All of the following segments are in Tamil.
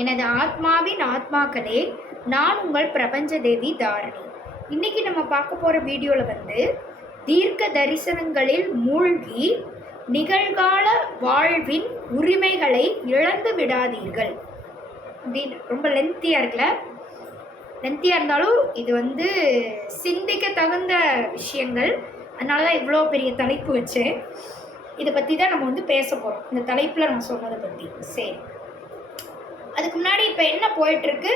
எனது ஆத்மாவின் ஆத்மாக்களே, நான் உங்கள் பிரபஞ்ச தேவி தாரணி. இன்னைக்கு நம்ம பார்க்க போகிற வீடியோவில் தீர்க்க தரிசனங்களில் மூழ்கி நிகழ்கால வாழ்வின் உரிமைகளை இழந்து விடாதீர்கள் அப்படின்னு ரொம்ப லென்த்தியாக இருக்குல்ல. லென்த்தியாக இருந்தாலும் இது சிந்திக்க தகுந்த விஷயங்கள். அதனால தான் இவ்வளோ பெரிய தலைப்பு வச்சேன். இதை பற்றி தான் நம்ம பேச போகிறோம். இந்த தலைப்பில் நான் சொன்னதை பற்றி. சரி, அதுக்கு முன்னாடி இப்போ என்ன போயிட்டுருக்கு,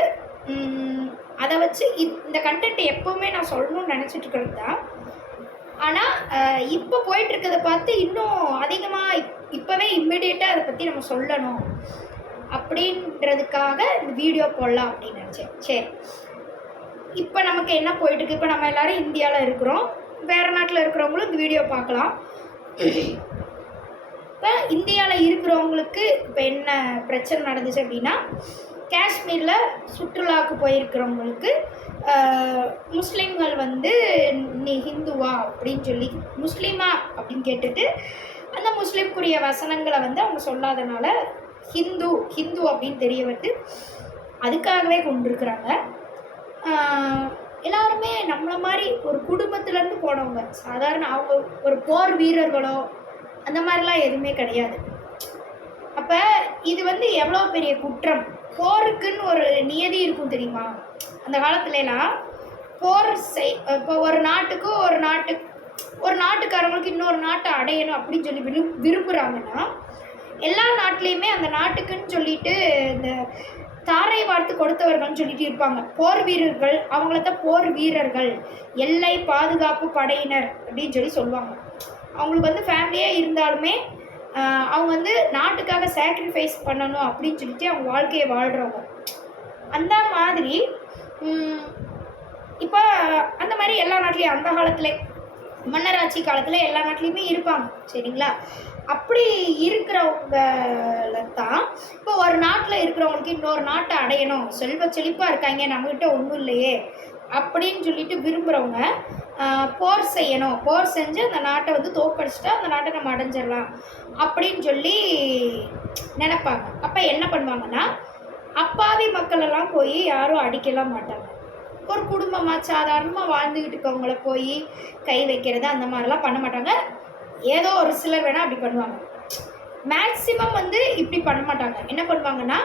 அதை வச்சு இந்த கண்டென்ட் எப்போவுமே நான் சொல்லணும்னு நினச்சிட்டு இருக்கிறது தான். ஆனால் இப்போ போயிட்டுருக்கதை பார்த்து இன்னும் அதிகமாக இப்போவே இம்மிடியேட்டாக அதை பற்றி நம்ம சொல்லணும் அப்படின்றதுக்காக இந்த வீடியோ போடலாம் அப்படின்னு நினச்சேன். சரி, இப்போ நமக்கு என்ன போயிட்டுருக்கு, இப்போ நம்ம எல்லோரும் இந்தியாவில் இருக்கிறோம், வேறு நாட்டில் இருக்கிறவங்களும் இந்த வீடியோ பார்க்கலாம். இப்போ இந்தியாவில் இருக்கிறவங்களுக்கு இப்போ என்ன பிரச்சனை நடந்துச்சு அப்படின்னா, காஷ்மீரில் சுற்றுலாவுக்கு போயிருக்கிறவங்களுக்கு முஸ்லீம்கள் நீ ஹிந்துவா அப்படின்னு சொல்லி முஸ்லீமா அப்படின்னு கேட்டுட்டு அந்த முஸ்லீம்குரிய வசனங்களை அவங்க சொல்லாதனால ஹிந்து அப்படின்னு தெரிய வருது. அதுக்காகவே கொண்டிருக்கிறாங்க. எல்லாருமே நம்மளை மாதிரி ஒரு குடும்பத்திலேருந்து போனவங்க, சாதாரண அவங்க ஒரு போர் வீரர்களோ அந்த மாதிரிலாம் எதுவுமே கிடையாது. அப்போ இது எவ்வளோ பெரிய குற்றம். போருக்குன்னு ஒரு நியதி இருக்கும் தெரியுமா? அந்த காலத்துலலாம் போர் இப்போ ஒரு நாட்டுக்காரங்களுக்கு இன்னொரு நாட்டை அடையணும் அப்படின்னு சொல்லி விரும்புகிறாங்கன்னா, எல்லா நாட்டிலையுமே அந்த நாட்டுக்குன்னு சொல்லிட்டு இந்த தாரை வார்த்து கொடுத்தவர்கள்னு சொல்லிட்டு இருப்பாங்க. போர் வீரர்கள், அவங்களத்தான் போர் வீரர்கள், எல்லை பாதுகாப்பு படையினர் அப்படின்னு சொல்லி சொல்லுவாங்க. அவங்களுக்கு ஃபேமிலியே இருந்தாலுமே அவங்க நாட்டுக்காக சாக்ரிஃபைஸ் பண்ணணும் அப்படின்னு சொல்லிட்டு அவங்க வாழ்க்கையை வாழ்கிறவங்க. அந்த மாதிரி இப்போ அந்த மாதிரி எல்லா நாட்டிலையும் அந்த காலத்தில் மன்னராட்சி காலத்தில் எல்லா நாட்டிலையுமே இருப்பாங்க. சரிங்களா? அப்படி இருக்கிறவங்கள தான் இப்போ ஒரு நாட்டில் இருக்கிறவங்களுக்கு இன்னொரு நாட்டை அடையணும், செழிப்பாக இருக்காங்க, நம்மகிட்ட ஒன்றும் இல்லையே அப்படின்னு சொல்லிட்டு விரும்புகிறவங்க போர் செய்யணும், போர் செஞ்சு அந்த நாட்டை தோற்கடிச்சிட்டா அந்த நாட்டை நம்ம அடைஞ்சிடலாம் அப்படின்னு சொல்லி நினைப்பாங்க. அப்போ என்ன பண்ணுவாங்கன்னா, அப்பாவி மக்களெல்லாம் போய் யாரும் அடிக்கலாம் மாட்டாங்க. ஒரு குடும்பமாக சாதாரணமாக வாழ்ந்துக்கிட்டு இருக்கவங்கள போய் கை வைக்கிறது அந்த மாதிரிலாம் பண்ண மாட்டாங்க. ஏதோ ஒரு சிலர் வேணால் அப்படி பண்ணுவாங்க. மேக்சிமம் இப்படி பண்ண மாட்டாங்க. என்ன பண்ணுவாங்கன்னா,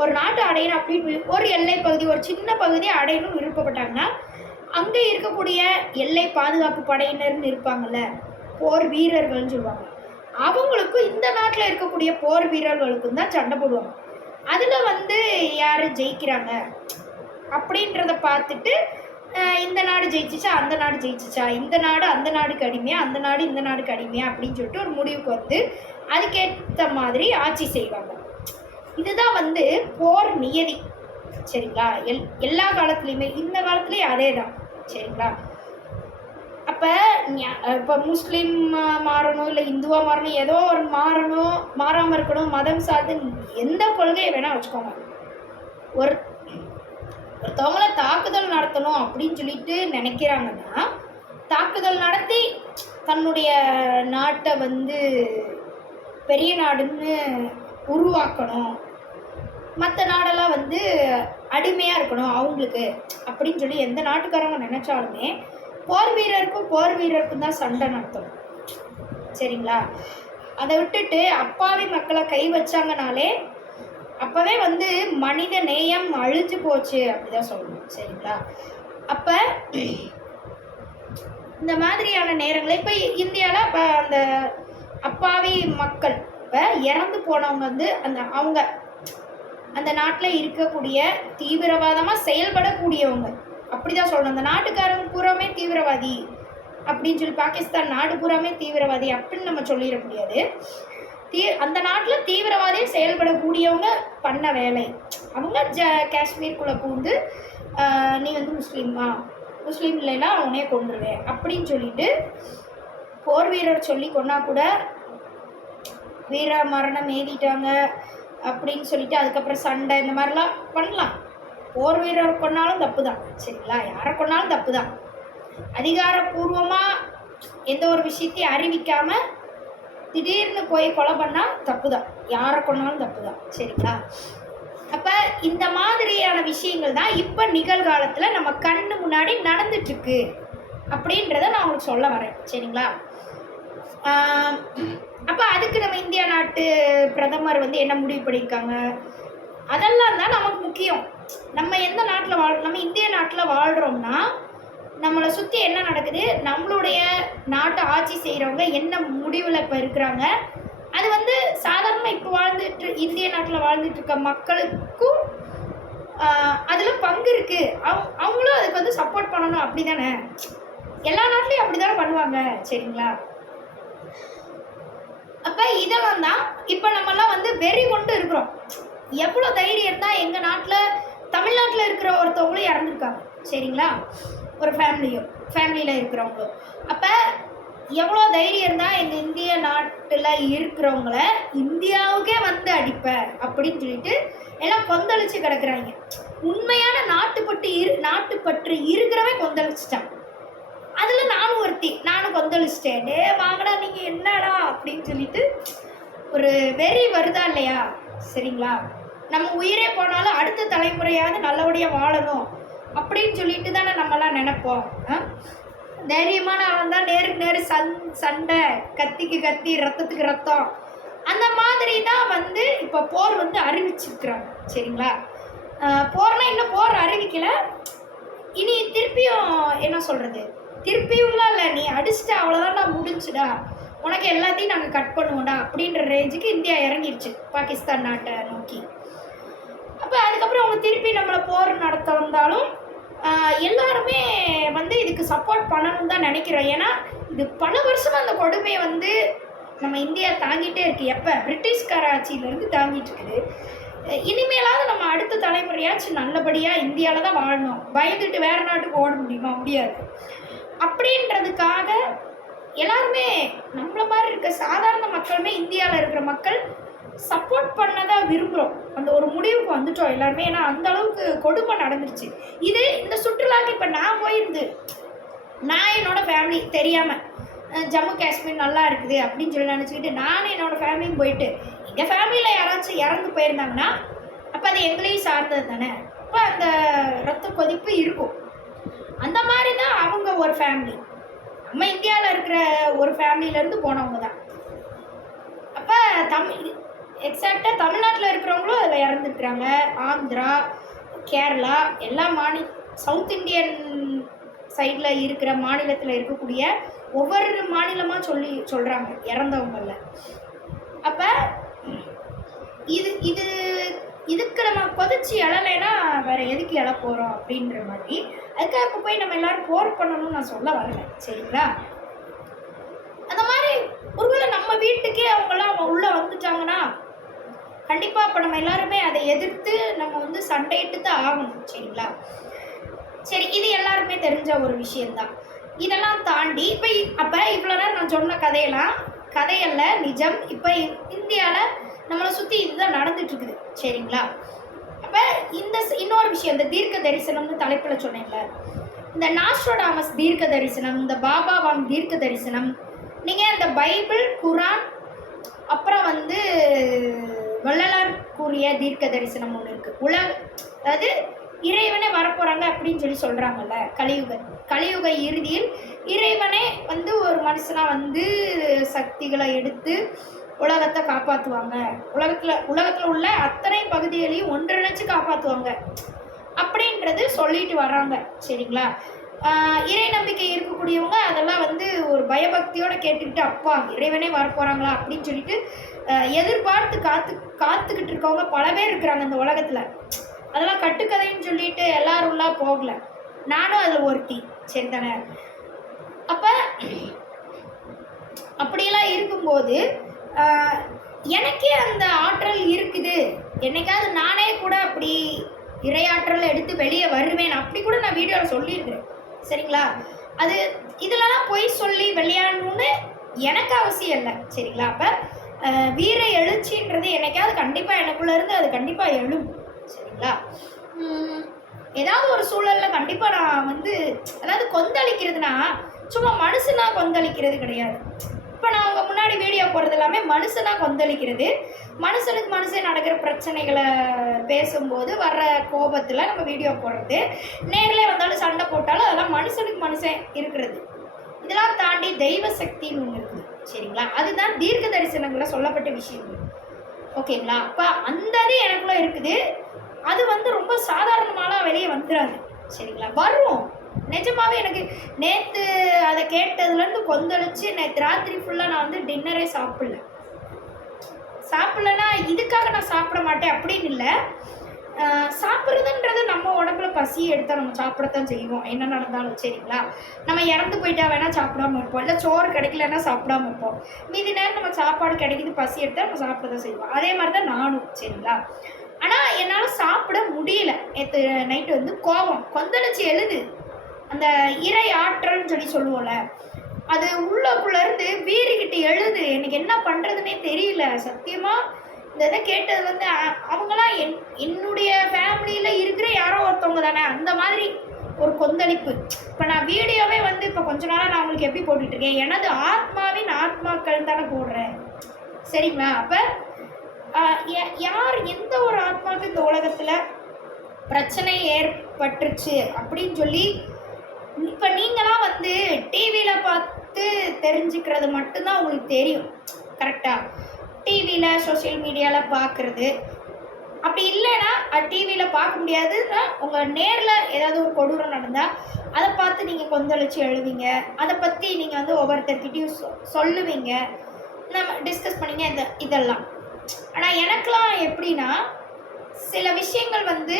ஒரு நாட்டை அடையணும் அப்படின்னு ஒரு எல்லை பகுதி, ஒரு சின்ன பகுதியை அடையணும்னு விருப்பப்பட்டாங்கன்னா, அங்கே இருக்கக்கூடிய எல்லை பாதுகாப்பு படையினர்னு இருப்பாங்கள்ல, போர் வீரர்கள்னு சொல்லுவாங்க, அவங்களுக்கும் இந்த நாட்டில் இருக்கக்கூடிய போர் வீரர்களுக்கும் தான் சண்டை போடுவாங்க. அதில் யார் ஜெயிக்கிறாங்க அப்படின்றத பார்த்துட்டு இந்த நாடு ஜெயிச்சிச்சா அந்த நாடு ஜெயிச்சிச்சா, இந்த நாடு அந்த நாடுக்கு அடிமையா, அந்த நாடு இந்த நாடுக்கு அடிமையா அப்படின்னு சொல்லிட்டு ஒரு முடிவுக்கு அதுக்கேற்ற மாதிரி ஆட்சி செய்வாங்க. இதுதான் போர் நியதி. சரிங்களா? எல்லா காலத்துலேயுமே, இந்த காலத்துலேயும் அதே தான். சரிங்களா? இப்போ முஸ்லீம் மாறணும், இல்லை இந்துவாக மாறணும், ஏதோ ஒரு மாறாமல் இருக்கணும், மதம் சார்ந்து எந்த கொள்கையை வேணால் வச்சுக்கோங்க. ஒருத்தவங்களை தாக்குதல் நடத்தணும் அப்படின்னு சொல்லிட்டு நினைக்கிறாங்கன்னா, தாக்குதல் நடத்தி தன்னுடைய நாட்டை பெரிய நாடுன்னு உருவாக்கணும், மற்ற நாடெல்லாம் அடிமையாக இருக்கணும் அவங்களுக்கு அப்படின்னு சொல்லி எந்த நாட்டுக்காரங்க நினச்சாலுமே போர் வீரருக்கும் தான் சண்டை நடத்தணும். சரிங்களா? அதை விட்டுட்டு அப்பாவி மக்களை கை வச்சாங்கனாலே அப்போவே மனித நேயம் அழிஞ்சு போச்சு அப்படிதான் சொல்லணும். சரிங்களா? அப்போ இந்த மாதிரியான நேரங்களில் இப்போ இந்தியாவில் இப்போ அந்த அப்பாவி மக்கள் இப்போ இறந்து போனவங்க அவங்க அந்த நாட்டில் இருக்கக்கூடிய தீவிரவாதமாக செயல்படக்கூடியவங்க அப்படிதான் சொல்லணும். அந்த நாட்டுக்காரங்க பூராமே தீவிரவாதி அப்படின்னு சொல்லி, பாகிஸ்தான் நாடு பூராமே தீவிரவாதி அப்படின்னு நம்ம சொல்லிட முடியாது. அந்த நாட்டில் தீவிரவாதியாக செயல்படக்கூடியவங்க பண்ண வேலை, அவங்க காஷ்மீருக்குள்ளே பூந்து நீ முஸ்லீம் இல்லைன்னா அவனே கொண்டுருவேன் அப்படின்னு சொல்லிட்டு போர் வீரர் சொல்லி கொண்டா கூட வீர மரணம் ஏறிட்டாங்க அப்படின்னு சொல்லிட்டு அதுக்கப்புறம் சண்டை இந்த மாதிரிலாம் பண்ணலாம். போர் வீரர் கொண்டாலும் தப்பு தான். சரிங்களா? யாரை கொண்டாலும் தப்பு தான். அதிகாரப்பூர்வமாக எந்த ஒரு விஷயத்தையும் அறிவிக்காமல் திடீர்னு போய் கொலை பண்ணால் தப்பு தான், யாரை கொண்டாலும் தப்பு தான். சரிங்களா? அப்போ இந்த மாதிரியான விஷயங்கள் தான் இப்போ நிகழ்காலத்தில் நம்ம கண்ணு முன்னாடி நடந்துட்டுருக்கு அப்படின்றத நான் உங்களுக்கு சொல்ல வரேன். சரிங்களா? அப்போ அதுக்கு நம்ம இந்தியா நாட்டு பிரதமர் வந்து என்ன முடிவு பண்ணியிருக்காங்க, அதெல்லாம் தான் நமக்கு முக்கியம். நம்ம எந்த நாட்டில் நம்ம இந்திய நாட்டில் வாழ்கிறோம்னா நம்மளை சுற்றி என்ன நடக்குது, நம்மளுடைய நாட்டை ஆட்சி செய்கிறவங்க என்ன முடிவில் இப்போ இருக்கிறாங்க, அது வந்து சாதாரணமாக இப்போ இந்திய நாட்டில் வாழ்ந்துட்டு இருக்க மக்களுக்கும் அதில் பங்கு இருக்குது. அவங்களும் அதுக்கு வந்து சப்போர்ட் பண்ணணும். அப்படி தானே எல்லா நாட்டிலையும் அப்படி தானே பண்ணுவாங்க. சரிங்களா? அப்போ இதெல்லாம் தான் இப்போ நம்மலாம் வந்து வெறி கொண்டு இருக்கிறோம். எவ்வளோ தைரியம் இருந்தால் எங்கள் நாட்டில் தமிழ்நாட்டில் இருக்கிற ஒருத்தவங்களும் இறந்துருக்காங்க. சரிங்களா? ஒரு ஃபேமிலியில் இருக்கிறவங்களும். அப்போ எவ்வளோ தைரியம் இருந்தால் எங்கள் இந்திய நாட்டில் இருக்கிறவங்கள இந்தியாவுக்கே வந்து அடிப்பேன் அப்படின்னு சொல்லிட்டு எல்லாம் கொந்தளிச்சு கிடக்குறாங்க. உண்மையான நாட்டுப்பற்று இருக்கிறவன் கொந்தளிச்சிட்டான். அதில் நானும் கொந்தளிச்சிட்டேன். டே வாங்கடா நீங்கள் என்னடா அப்படின்னு சொல்லிட்டு ஒரு வெறி வருதா இல்லையா? சரிங்களா? நம்ம உயிரே போனாலும் அடுத்த தலைமுறையாவது நல்லபடியாக வாழணும் அப்படின்னு சொல்லிட்டு தானே நம்மலாம் நினைப்போம். தைரியமான அவன் தான் நேருக்கு நேரு சண்டை, கத்திக்கு கத்தி, ரத்தத்துக்கு ரத்தம், அந்த மாதிரி தான் வந்து இப்போ போர் வந்து அறிவிச்சிருக்கிறாங்க. சரிங்களா? போர்னா இன்னும் போர் அறிவிக்கலை. இனி திருப்பியும் என்ன சொல்கிறது, திருப்பியும்லாம் இல்லை, நீ அடிச்சுட்டு அவ்வளோதான் நான் முடிஞ்சுடா, உனக்கு எல்லாத்தையும் நாங்கள் கட் பண்ணுவோம்டா அப்படின்ற ரேஞ்சுக்கு இந்தியா இறங்கிடுச்சு பாகிஸ்தான் நாட்டை நோக்கி. அப்போ அதுக்கப்புறம் அவங்க திருப்பி நம்மளை போர் நடத்த வந்தாலும் எல்லாருமே வந்து இதுக்கு சப்போர்ட் பண்ணணும்னு தான் நினைக்கிறோம். ஏன்னா இது பல வருஷமாக அந்த கொடுமையை வந்து நம்ம இந்தியா தாங்கிட்டே இருக்குது. எப்போ பிரிட்டிஷ்கார ஆட்சியிலேருந்து தாங்கிட்டு இருக்குது. இனிமேலாவது நம்ம அடுத்த தலைமுறையாச்சும் நல்லபடியாக இந்தியாவில் தான் வாழணும். பயந்துட்டு வேறு நாட்டுக்கு ஓட முடியுமா? முடியாது. அப்படின்றதுக்காக எல்லாருமே நம்மள மாதிரி இருக்க சாதாரண மக்களுமே, இந்தியாவில் இருக்கிற மக்கள் சப்போர்ட் பண்ணதான் விரும்புகிறோம். அந்த ஒரு முடிவுக்கு வந்துட்டோம் எல்லாருமே. ஏன்னா அந்த அளவுக்கு கொடுமை நடந்துருச்சு. இந்த சுற்றுலாக்கு இப்போ நான் போயிருந்து, நான் என்னோடய ஃபேமிலி தெரியாமல் ஜம்மு காஷ்மீர் நல்லா இருக்குது அப்படின்னு சொல்லி நினச்சிக்கிட்டு நானும் என்னோடய ஃபேமிலியும் போயிட்டு, எங்கள் ஃபேமிலியில் யாராச்சும் இறந்து போயிருந்தாங்கன்னா அப்போ அது எங்களையும் சார்ந்தது தானே. அப்போ அந்த ரத்த கொதிப்பு இருக்கும். அந்த மாதிரி தான் அவங்க ஒரு ஃபேமிலி, நம்ம இந்தியாவில் இருக்கிற ஒரு ஃபேமிலியிலேருந்து போனவங்க தான். அப்போ எக்ஸாக்டாக தமிழ்நாட்டில் இருக்கிறவங்களும் அதில் இறந்துருக்குறாங்க. ஆந்திரா, கேரளா, எல்லா சவுத் இண்டியன் சைடில் இருக்கிற மாநிலத்தில் இருக்கக்கூடிய ஒவ்வொரு மாநிலமாக சொல்கிறாங்க இறந்தவங்களில். அப்போ இதுக்கு நம்ம கொதிச்சு எழலைன்னா வேறு எதுக்கு எழ போகிறோம் அப்படின்ற மாதிரி. அதுக்காக இப்போ போய் நம்ம எல்லோரும் போர் பண்ணணும்னு நான் சொல்ல வரல. சரிங்களா? அந்த மாதிரி ஒருவேளை நம்ம வீட்டுக்கே அவங்களாம் உள்ளே வந்துட்டாங்கன்னா கண்டிப்பாக அப்போ நம்ம எல்லாருமே அதை எதிர்த்து நம்ம வந்து சண்டையிட்டு தான் ஆகணும். சரிங்களா? சரி, இது எல்லாருமே தெரிஞ்ச ஒரு விஷயந்தான். இதெல்லாம் தாண்டி அப்போ இவ்வளோ நேரம் நான் சொன்ன கதையல்ல, நிஜம். இப்போ இந்தியாவில் நம்மளை சுற்றி இதுதான் நடந்துட்டுருக்குது. சரிங்களா? அப்போ இன்னொரு விஷயம், இந்த தீர்க்க தரிசனம்னு தலைப்பில் சொன்னேன்ல, இந்த நாஸ்ட்ரோடாமஸ் தீர்க்க தரிசனம், இந்த பாபாவான் தீர்க்க தரிசனம், நீங்கள் இந்த பைபிள், குரான், அப்புறம் வந்து வள்ளலார் கூறிய தீர்க்க தரிசனம் ஒன்று இருக்குது. அதாவது இறைவனே வரப்போகிறாங்க அப்படின்னு சொல்லி சொல்கிறாங்கல்ல. கலியுக இறுதியில் இறைவனே வந்து ஒரு மனுஷனாக வந்து சக்திகளை எடுத்து உலகத்தை காப்பாற்றுவாங்க, உலகத்தில் உள்ள அத்தனை பகுதிகளையும் ஒன்றிணைச்சு காப்பாற்றுவாங்க அப்படின்றது சொல்லிட்டு வர்றாங்க. சரிங்களா? இறை நம்பிக்கை இருக்கக்கூடியவங்க அதெல்லாம் வந்து ஒரு பயபக்தியோடு கேட்டுக்கிட்டு, அப்பா இறைவனே வரப்போகிறாங்களா அப்படின்னு சொல்லிட்டு எதிர்பார்த்து காத்துக்கிட்டு இருக்கவங்க பல பேர் இருக்கிறாங்க இந்த உலகத்தில். அதெல்லாம் கட்டுக்கதைன்னு சொல்லிட்டு எல்லாரும்லாம் போகல, நானும் அதில் ஒருத்தி. சரி தானே? அப்போ அப்படியெல்லாம் இருக்கும்போது எனக்கே அந்த ஆற்றல் இருக்குது. என்னைக்காவது நானே கூட அப்படி இறையாற்றல் எடுத்து வெளியே வருவேன் அப்படி கூட நான் வீடியோவில் சொல்லியிருக்கிறேன். சரிங்களா? அது இதிலலாம் போய் சொல்லி விளையாடணுன்னு எனக்கு அவசியம் இல்லை. சரிங்களா? அப்போ வீர எழுச்சின்றது என்னைக்காவது கண்டிப்பாக எனக்குள்ளேருந்து அது கண்டிப்பாக எழும். சரிங்களா? ஏதாவது ஒரு சூழலில் கண்டிப்பாக நான் வந்து, அதாவது கொந்தளிக்கிறதுனா சும்மா மனுஷனாக கொந்தளிக்கிறது கிடையாது. இப்போ நான் அவங்க முன்னாடி வீடியோ போடுறது எல்லாமே மனுஷனாக கொந்தளிக்கிறது, மனுஷனுக்கு மனுஷன் நடக்கிற பிரச்சனைகளை பேசும்போது வர்ற கோபத்தில் நம்ம வீடியோ போடுறது, நேரில் வந்தாலும் சண்டை போட்டாலும் அதெல்லாம் மனுஷனுக்கு மனுஷன் இருக்கிறது. இதெல்லாம் தாண்டி தெய்வ சக்தின்னு ஒன்று இருக்குது சரிங்களா. அதுதான் தீர்க்க தரிசனங்களில் சொல்லப்பட்ட விஷயங்கள் ஓகேங்களா. அப்போ அந்த இது எனக்குள்ளே இருக்குது. அது வந்து ரொம்ப சாதாரணமாலாம் வெளியே வந்துடாது சரிங்களா. வரும் நிஜமாவே. எனக்கு நேற்று அதை கேட்டதுலேருந்து கொந்தளிச்சு நேற்று ராத்திரி ஃபுல்லாக நான் வந்து டின்னரே சாப்பிட்லன்னா இதுக்காக நான் சாப்பிட மாட்டேன் அப்படின்னு இல்லை. சாப்பிட்றதுன்றது நம்ம உடம்புல பசி எடுத்தால் நம்ம சாப்பிடத்தான் செய்வோம் என்ன நடந்தாலும் சரிங்களா. நம்ம இறந்து போயிட்டா வேணால் சாப்பிடாம இருப்போம், இல்லை சோறு கிடைக்கலன்னா சாப்பிடாம இருப்போம். மீதி நேரம் நம்ம சாப்பாடு கிடைக்குது பசி எடுத்தால் நம்ம சாப்பிட தான் செய்வோம். அதே மாதிரி தான் நானும் சரிங்களா. ஆனால் என்னால் சாப்பிட முடியல. நேற்று நைட்டு வந்து கோபம் கொந்தளிச்சு எழுது, அந்த இறை ஆற்றல்னு சொல்லி சொல்லுவோம்ல, அது உள்ளக்குள்ளேருந்து வீறிக்கிட்டு எழுது. எனக்கு என்ன பண்ணுறதுனே தெரியல சத்தியமாக. இந்த இதை கேட்டது வந்து அவங்களாம் என்னுடைய ஃபேமிலியில் இருக்கிற யாரோ ஒருத்தவங்க தானே, அந்த மாதிரி ஒரு கொந்தளிப்பு. இப்போ நான் வீடியோவே வந்து இப்போ கொஞ்ச நாளாக நான் உங்களுக்கு எப்படி போட்டுட்ருக்கேன், எனது ஆத்மாவின் ஆத்மாக்கள் தானே போடுறேன் சரிங்களா. அப்போ யார் எந்த ஒரு ஆத்மாவுக்கு இந்த உலகத்தில் பிரச்சனை ஏற்பட்டுருச்சு அப்படின்னு சொல்லி இப்போ நீங்களாம் வந்து டிவியில் பார்த்து தெரிஞ்சுக்கிறது மட்டும்தான் உங்களுக்கு தெரியும் கரெக்டாக. டிவியில் சோஷியல் மீடியாவில் பார்க்குறது அப்படி இல்லைன்னா டிவியில் பார்க்க முடியாதுன்னா உங்கள் நேரில் ஏதாவது ஒரு கொடூரம் நடந்தால் அதை பார்த்து நீங்கள் கொந்தளிச்சு எழுவீங்க, அதை பற்றி நீங்கள் வந்து ஒவ்வொருத்தர்கிட்டையும் சொல்லுவீங்க, நம்ம டிஸ்கஸ் பண்ணிங்க இதெல்லாம். ஆனால் எனக்கெலாம் எப்படின்னா சில விஷயங்கள் வந்து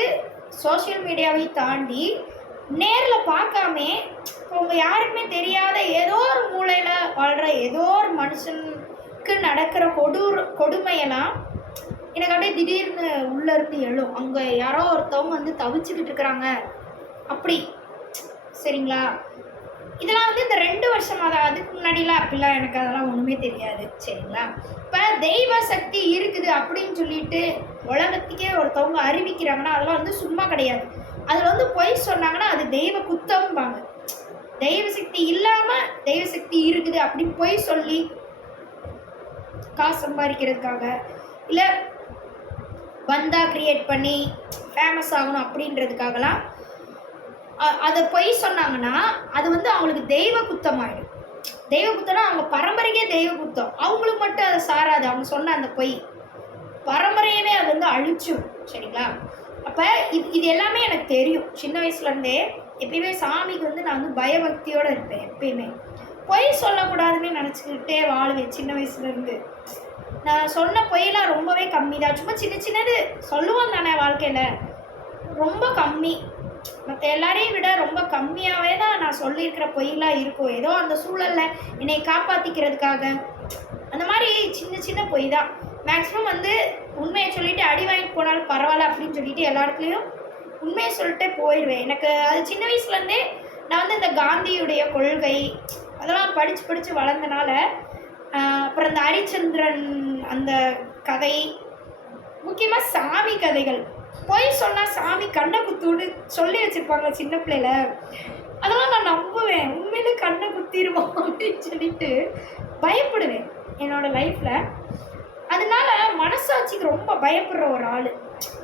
சோஷியல் மீடியாவை தாண்டி நேரில் பார்க்காமே இப்போ உங்கள் யாருக்குமே தெரியாத ஏதோ ஒரு மூலையில் வாழ்கிற ஏதோ ஒரு மனுஷனுக்கு நடக்கிற கொடுமையெல்லாம் எனக்கு அப்படியே திடீர்னு உள்ளேருந்து எழும். அங்கே யாரோ ஒருத்தவங்க வந்து தவிச்சுக்கிட்டு இருக்கிறாங்க அப்படி சரிங்களா. இதெல்லாம் வந்து இந்த 2 வருஷமாக தான், அதுக்கு முன்னாடிலாம் அப்படிலாம் எனக்கு அதெல்லாம் ஒன்றுமே தெரியாது சரிங்களா. இப்போ தெய்வ சக்தி இருக்குது அப்படின்னு சொல்லிட்டு உலகத்துக்கே ஒருத்தவங்க அறிவிக்கிறாங்கன்னா அதெல்லாம் வந்து சும்மா கிடையாது. அதில் வந்து பொய் சொன்னாங்கன்னா அது தெய்வ குத்தம்பாங்க. தெய்வ சக்தி இல்லாமல் தெய்வ சக்தி இருக்குது அப்படின்னு பொய் சொல்லி காசு சம்பாதிக்கிறதுக்காக இல்லை பந்தா கிரியேட் பண்ணி ஃபேமஸ் ஆகணும் அப்படின்றதுக்காகலாம் அதை பொய் சொன்னாங்கன்னா அது வந்து அவங்களுக்கு தெய்வ குத்தம் ஆகிடும். தெய்வ குத்தம்னா அவங்க பரம்பரைக்கே தெய்வ குத்தம், அவங்களுக்கு மட்டும் அதை சாராது. அவங்க சொன்ன அந்த பொய் பரம்பரையவே அது வந்து அழிச்சும் சரிங்களா. அப்போ இது எல்லாமே எனக்கு தெரியும் சின்ன வயசுலேருந்தே. எப்பயுமே சாமிக்கு வந்து நான் வந்து பயபக்தியோடு இருப்பேன். எப்பயுமே பொய் சொல்லக்கூடாதுன்னு நினச்சிக்கிட்டே வாழ்வேன் சின்ன வயசுலேருந்து. நான் சொன்ன பொய்யெல்லாம் ரொம்பவே கம்மி தான், சும்மா சின்னது சொல்லுவோம் தானே வாழ்க்கையில், ரொம்ப கம்மி. மற்ற எல்லாரையும் விட ரொம்ப கம்மியாகவே தான் நான் சொல்லியிருக்கிற பொய்யெல்லாம் இருக்கும். ஏதோ அந்த சூழலில் என்னை காப்பாற்றிக்கிறதுக்காக அந்த மாதிரி சின்ன பொய் தான். மேக்ஸிமம் வந்து உண்மையை சொல்லிவிட்டு அடி வாங்கிட்டு போனாலும் பரவாயில்ல அப்படின்னு சொல்லிட்டு எல்லா இடத்துலையும் உண்மையை சொல்லிட்டே போயிடுவேன். எனக்கு அது சின்ன வயசுலேருந்தே நான் வந்து இந்த காந்தியுடைய கொள்கை அதெல்லாம் படித்து வளர்ந்தனால, அப்புறம் இந்த ஹரிச்சந்திரன் அந்த கதை, முக்கியமாக சாமி கதைகள், பொய் சொன்னால் சாமி கண்ணை குத்துன்னு சொல்லி வச்சுருப்பாங்க சின்ன பிள்ளையில, அதெல்லாம் நான் நம்புவேன். உண்மையிலே கண்ணை குத்திடுவோம் அப்படின்னு சொல்லிட்டு பயப்படுவேன் என்னோடய லைஃப்பில். அதனால மனசாட்சிக்கு ரொம்ப பயப்படுற ஒரு ஆள்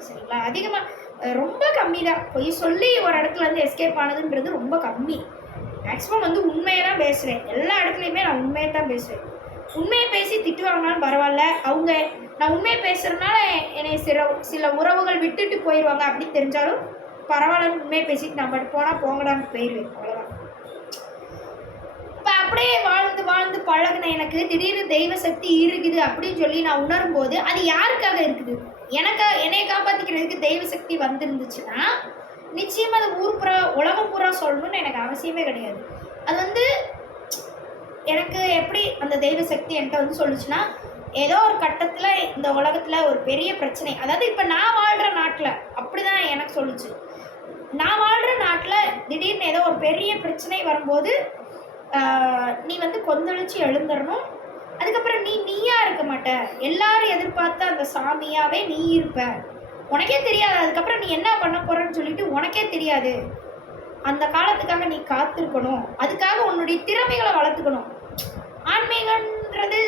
சரிங்களா. அதிகமாக ரொம்ப கம்மி தான் பொய் சொல்லி ஒரு இடத்துல வந்து எஸ்கேப் ஆனதுன்றது ரொம்ப கம்மி. மேக்ஸிமம் வந்து உண்மையை தான் பேசுவேன். எல்லா இடத்துலையுமே நான் உண்மையை தான் பேசுவேன். உண்மையை பேசி திட்டு வாங்கினாலும் பரவாயில்ல, அவங்க நான் உண்மையை பேசுகிறதுனால என்னை சில உறவுகள் விட்டுட்டு போயிடுவாங்க அப்படின்னு தெரிஞ்சாலும் பரவாயில்லன்னு உண்மையை பேசிட்டு நான் பட்டு போனால் போங்கடான்னு போயிடுவேன், அவ்வளோதான். இப்போ அப்படியே வாழ்ந்து பழகின எனக்கு திடீர்னு தெய்வ சக்தி இருக்குது அப்படின்னு சொல்லி நான் உணரும்போது அது யாருக்காக இருக்குது? என்னை காப்பாற்றிக்கிறதுக்கு தெய்வ சக்தி வந்துருந்துச்சுன்னா நிச்சயமாக அது உலகம் பூரா சொல்லணும்னு எனக்கு அவசியமே கிடையாது. அது வந்து எனக்கு எப்படி அந்த தெய்வ சக்தி என்கிட்ட வந்து சொல்லுச்சுன்னா, ஏதோ ஒரு கட்டத்தில் இந்த உலகத்தில் ஒரு பெரிய பிரச்சனை, அதாவது இப்போ நான் வாழ்கிற நாட்டில் அப்படி தான் எனக்கு சொல்லுச்சு. நான் வாழ்கிற நாட்டில் திடீர்னு ஏதோ ஒரு பெரிய பிரச்சனை வரும்போது நீ வந்து கொந்தளிச்சு எழுந்துடணும். அதுக்கப்புறம் நீயா இருக்க மாட்ட, எல்லாரும் எதிர்பார்த்த அந்த சாமியாகவே நீ இருப்ப, உனக்கே தெரியாது அதுக்கப்புறம் நீ என்ன பண்ண போகிறன்னு சொல்லிட்டு உனக்கே தெரியாது. அந்த காலத்துக்காக நீ காத்திருக்கணும், அதுக்காக உன்னுடைய திறமைகளை வளர்த்துக்கணும். ஆன்மீகம்ன்றது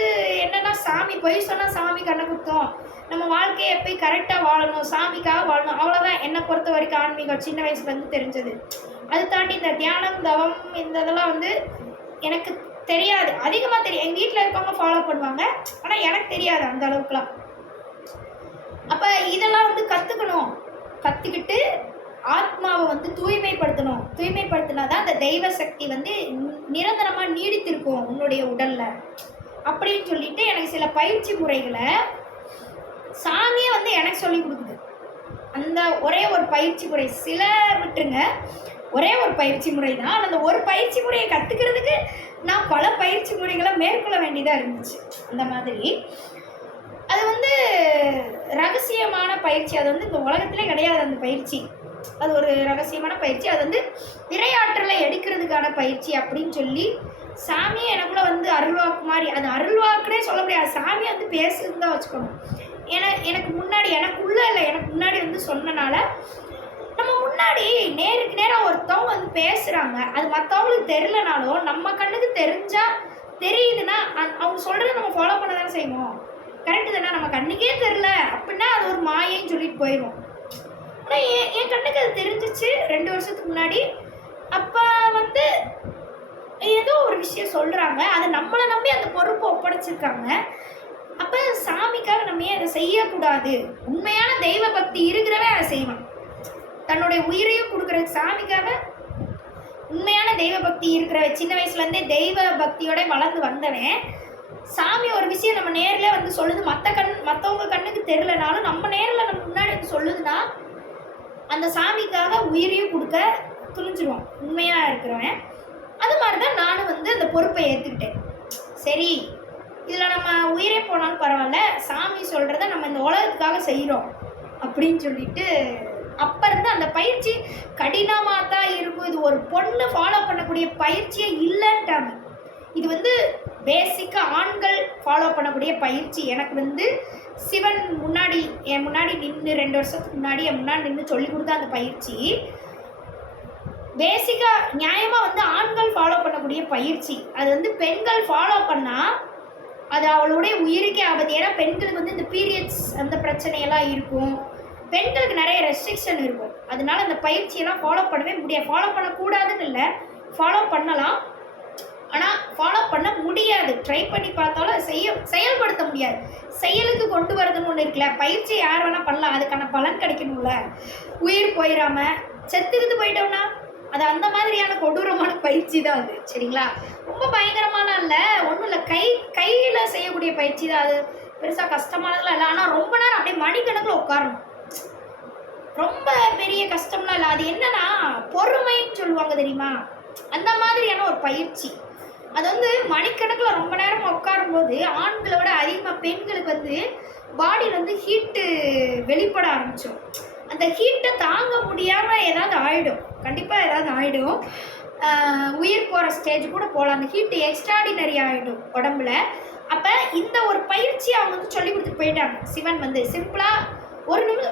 என்னன்னா சாமி பொய் சொன்னால் சாமி கண்ணை குத்தம், நம்ம வாழ்க்கையை எப்பயும் கரெக்டாக வாழணும், சாமிக்காக வாழணும், அவ்வளோதான் என்னை பொறுத்த வரைக்கும் ஆன்மீகம் சின்ன வயசுலேருந்து தெரிஞ்சது. அது தாண்டி இந்த தியானம் தவம் இந்த இதெல்லாம் வந்து எனக்கு தெரியாது, அதிகமாக தெரியும். எங்கள் வீட்டில் இருக்கவங்க ஃபாலோ பண்ணுவாங்க, ஆனால் எனக்கு தெரியாது அந்த அளவுக்குலாம். அப்போ இதெல்லாம் வந்து கற்றுக்கணும், கற்றுக்கிட்டு ஆத்மாவை வந்து தூய்மைப்படுத்தணும். தூய்மைப்படுத்தினா தான் அந்த தெய்வ சக்தி வந்து நிரந்தரமாக நீடித்திருக்கும் உன்னுடைய உடலில் அப்படின்னு சொல்லிட்டு எனக்கு சில பயிற்சி முறைகளை சாமியே வந்து எனக்கு சொல்லி கொடுக்குது. அந்த ஒரே ஒரு பயிற்சி முறை, சில விட்டுருங்க, ஒரே ஒரு பயிற்சி முறை தான். ஆனால் அந்த ஒரு பயிற்சி முறையை கற்றுக்கிறதுக்கு நான் பல பயிற்சி முறைகளை மேற்கொள்ள வேண்டியதாக இருந்துச்சு. அந்த மாதிரி அது வந்து ரகசியமான பயிற்சி, அது வந்து இந்த உலகத்திலே கிடையாது அந்த பயிற்சி. அது ஒரு ரகசியமான பயிற்சி, அது வந்து விரையாற்றலை எடுக்கிறதுக்கான பயிற்சி அப்படின்னு சொல்லி சாமியை எனக்குள்ள வந்து அருள்வாக்கு மாதிரி, அது அருள்வாக்குனே சொல்ல முடியாது, சாமியை வந்து பேசுன்னு தான் வச்சுக்கணும். எனக்கு முன்னாடி, எனக்குள்ள இல்லை, எனக்கு முன்னாடி வந்து சொன்னனால நம்ம முன்னாடி நேருக்கு நேராக ஒருத்தவங்க வந்து பேசுகிறாங்க, அது மற்றவங்களுக்கு தெரிலனாலும் நம்ம கண்ணுக்கு தெரியுதுன்னா அவங்க சொல்கிறத நம்ம ஃபாலோ பண்ண தானே செய்வோம். கரெக்டு தானே? நம்ம கண்ணுக்கே தெரில அப்படின்னா அது ஒரு மாயைன்னு சொல்லிட்டு போயிடும். ஆனால் என் கண்ணுக்கு அது தெரிஞ்சிச்சு 2 வருஷத்துக்கு முன்னாடி. அப்போ வந்து ஏதோ ஒரு விஷயம் சொல்கிறாங்க, அது நம்மளை நம்பி அந்த பொறுப்பை ஒப்படைச்சிருக்காங்க. அப்போ சாமிக்காக நம்ம ஏன் அதை செய்யக்கூடாது? உண்மையான தெய்வ பக்தி இருக்கிறவன் அதை செய்வான், தன்னுடைய உயிரையும் கொடுக்குற சாமிக்காக. உண்மையான தெய்வ பக்தி இருக்கிற சின்ன வயசுலேருந்தே தெய்வ பக்தியோட வளர்ந்து வந்தவன், சாமி ஒரு விஷயம் நம்ம நேரில் வந்து சொல்லுது, மற்றவங்க கண்ணுக்கு தெரிலனாலும் நம்ம நேரில் நம்ம முன்னாடி வந்து சொல்லுதுன்னா அந்த சாமிக்காக உயிரையும் கொடுக்க துணிஞ்சிருவான் உண்மையாக இருக்கிறவன். அது மாதிரி தான் நானும் வந்து அந்த பொறுப்பை ஏற்றுக்கிட்டேன். சரி, இதில் நம்ம உயிரே போனாலும் பரவாயில்ல, சாமி சொல்கிறத நம்ம இந்த உலகத்துக்காக செய்கிறோம் அப்படின்னு சொல்லிட்டு அப்போ இருந்து அந்த பயிற்சி கடினமாக தான் இருக்கும். இது ஒரு பொண்ணு ஃபாலோ பண்ணக்கூடிய பயிற்சியே இல்லைன்ட்டாங்க. இது வந்து பேசிக்காக ஆண்கள் ஃபாலோ பண்ணக்கூடிய பயிற்சி. எனக்கு வந்து சிவன் முன்னாடி என் முன்னாடி நின்று 2 வருஷத்துக்கு முன்னாடி என் முன்னாடி நின்று சொல்லி கொடுத்த அந்த பயிற்சி பேசிக்காக நியாயமாக வந்து ஆண்கள் ஃபாலோ பண்ணக்கூடிய பயிற்சி. அது வந்து பெண்கள் ஃபாலோ பண்ணால் அது அவளுடைய உயிருக்கே ஆபத்து. ஏன்னா பெண்களுக்கு வந்து இந்த பீரியட்ஸ் அந்த பிரச்சனையெல்லாம் இருக்கும், பெண்களுக்கு நிறைய ரெஸ்ட்ரிக்ஷன் இருக்கும். அதனால அந்த பயிற்சியெல்லாம் ஃபாலோ பண்ணவே முடியாது. ஃபாலோ பண்ணக்கூடாதுன்னு இல்லை, ஃபாலோ பண்ணலாம், ஆனால் ஃபாலோ பண்ண முடியாது. ட்ரை பண்ணி பார்த்தாலும் செயல்படுத்த முடியாது. செயலுக்கு கொண்டு வரதுன்னு ஒன்று இருக்குல்ல, பயிற்சி யார் வேணால் பண்ணலாம், அதுக்கான பலன் கிடைக்கணும்ல. உயிர் போயிடாமல் செத்துக்கிட்டு போயிட்டோம்னா அது அந்த மாதிரியான கொடூரமான பயிற்சி தான் அது. சரிங்களா? ரொம்ப பயங்கரமான இல்லை, ஒன்றும் இல்லை, கையில் செய்யக்கூடிய பயிற்சி தான் அது. பெருசாக கஷ்டமானதுலாம் இல்லை, ஆனால் ரொம்ப நேரம் அப்படியே மணிக்கணக்கில் உட்காரணும். ரொம்ப பெரிய கஷ்டம்லாம் இல்லை. அது என்னன்னா பொறுமைன்னு சொல்லுவாங்க தெரியுமா, அந்த மாதிரியான ஒரு பயிற்சி. அது வந்து மணிக்கணக்கில் ரொம்ப நேரமாக உட்காரும்போது ஆண்களை விட அதிகமாக பெண்களுக்கு வந்து பாடியில் வந்து ஹீட்டு வெளிப்பட ஆரம்பிச்சிடும். அந்த ஹீட்டை தாங்க முடியாமல் ஏதாவது ஆகிடும், கண்டிப்பாக ஏதாவது ஆகிடும், உயிர் போகிற ஸ்டேஜ் கூட போகலாம். அந்த ஹீட்டு எக்ஸ்ட்ராடினரி ஆகிடும் உடம்புல. அப்போ இந்த ஒரு பயிற்சி அவங்க வந்து சொல்லி கொடுத்துட்டு போயிட்டாங்க. சிவன் வந்து சிம்பிளாக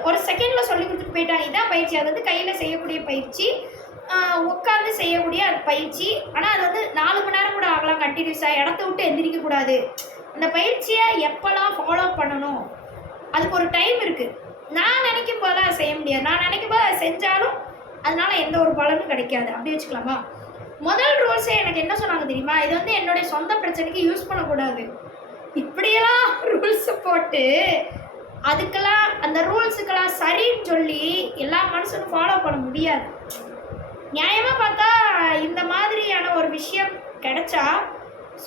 ஒரு செகண்டில் சொல்லி கொடுத்துட்டு போயிட்டாங்க. இதான் பயிற்சி. அது வந்து கையில் செய்யக்கூடிய பயிற்சி, உட்காந்து செய்யக்கூடிய அது பயிற்சி. ஆனால் அது வந்து 4 மணி நேரம் கூட ஆகலாம் கண்டினியூஸாக, இடத்த விட்டு எந்திரிக்கக்கூடாது. அந்த பயிற்சியை எப்போல்லாம் ஃபாலோ பண்ணணும் அதுக்கு ஒரு டைம் இருக்குது. நான் நினைக்கும் போது அதை செய்ய முடியாது, நான் நினைக்கும் போது அதை செஞ்சாலும் அதனால் எந்த ஒரு பலனும் கிடைக்காது. அப்படி வச்சுக்கலாமா? முதல் ரூல்ஸே எனக்கு என்ன சொன்னாங்க தெரியுமா, இது வந்து என்னுடைய சொந்த பிரச்சனைக்கு யூஸ் பண்ணக்கூடாது. இப்படியெல்லாம் ரூல்ஸை போட்டு அதுக்கெல்லாம் அந்த ரூல்ஸுக்கெல்லாம் சரின்னு சொல்லி எல்லா மனுஷனும் ஃபாலோ பண்ண முடியாது. நியாயமாக பார்த்தா இந்த மாதிரியான ஒரு விஷயம் கிடைச்சா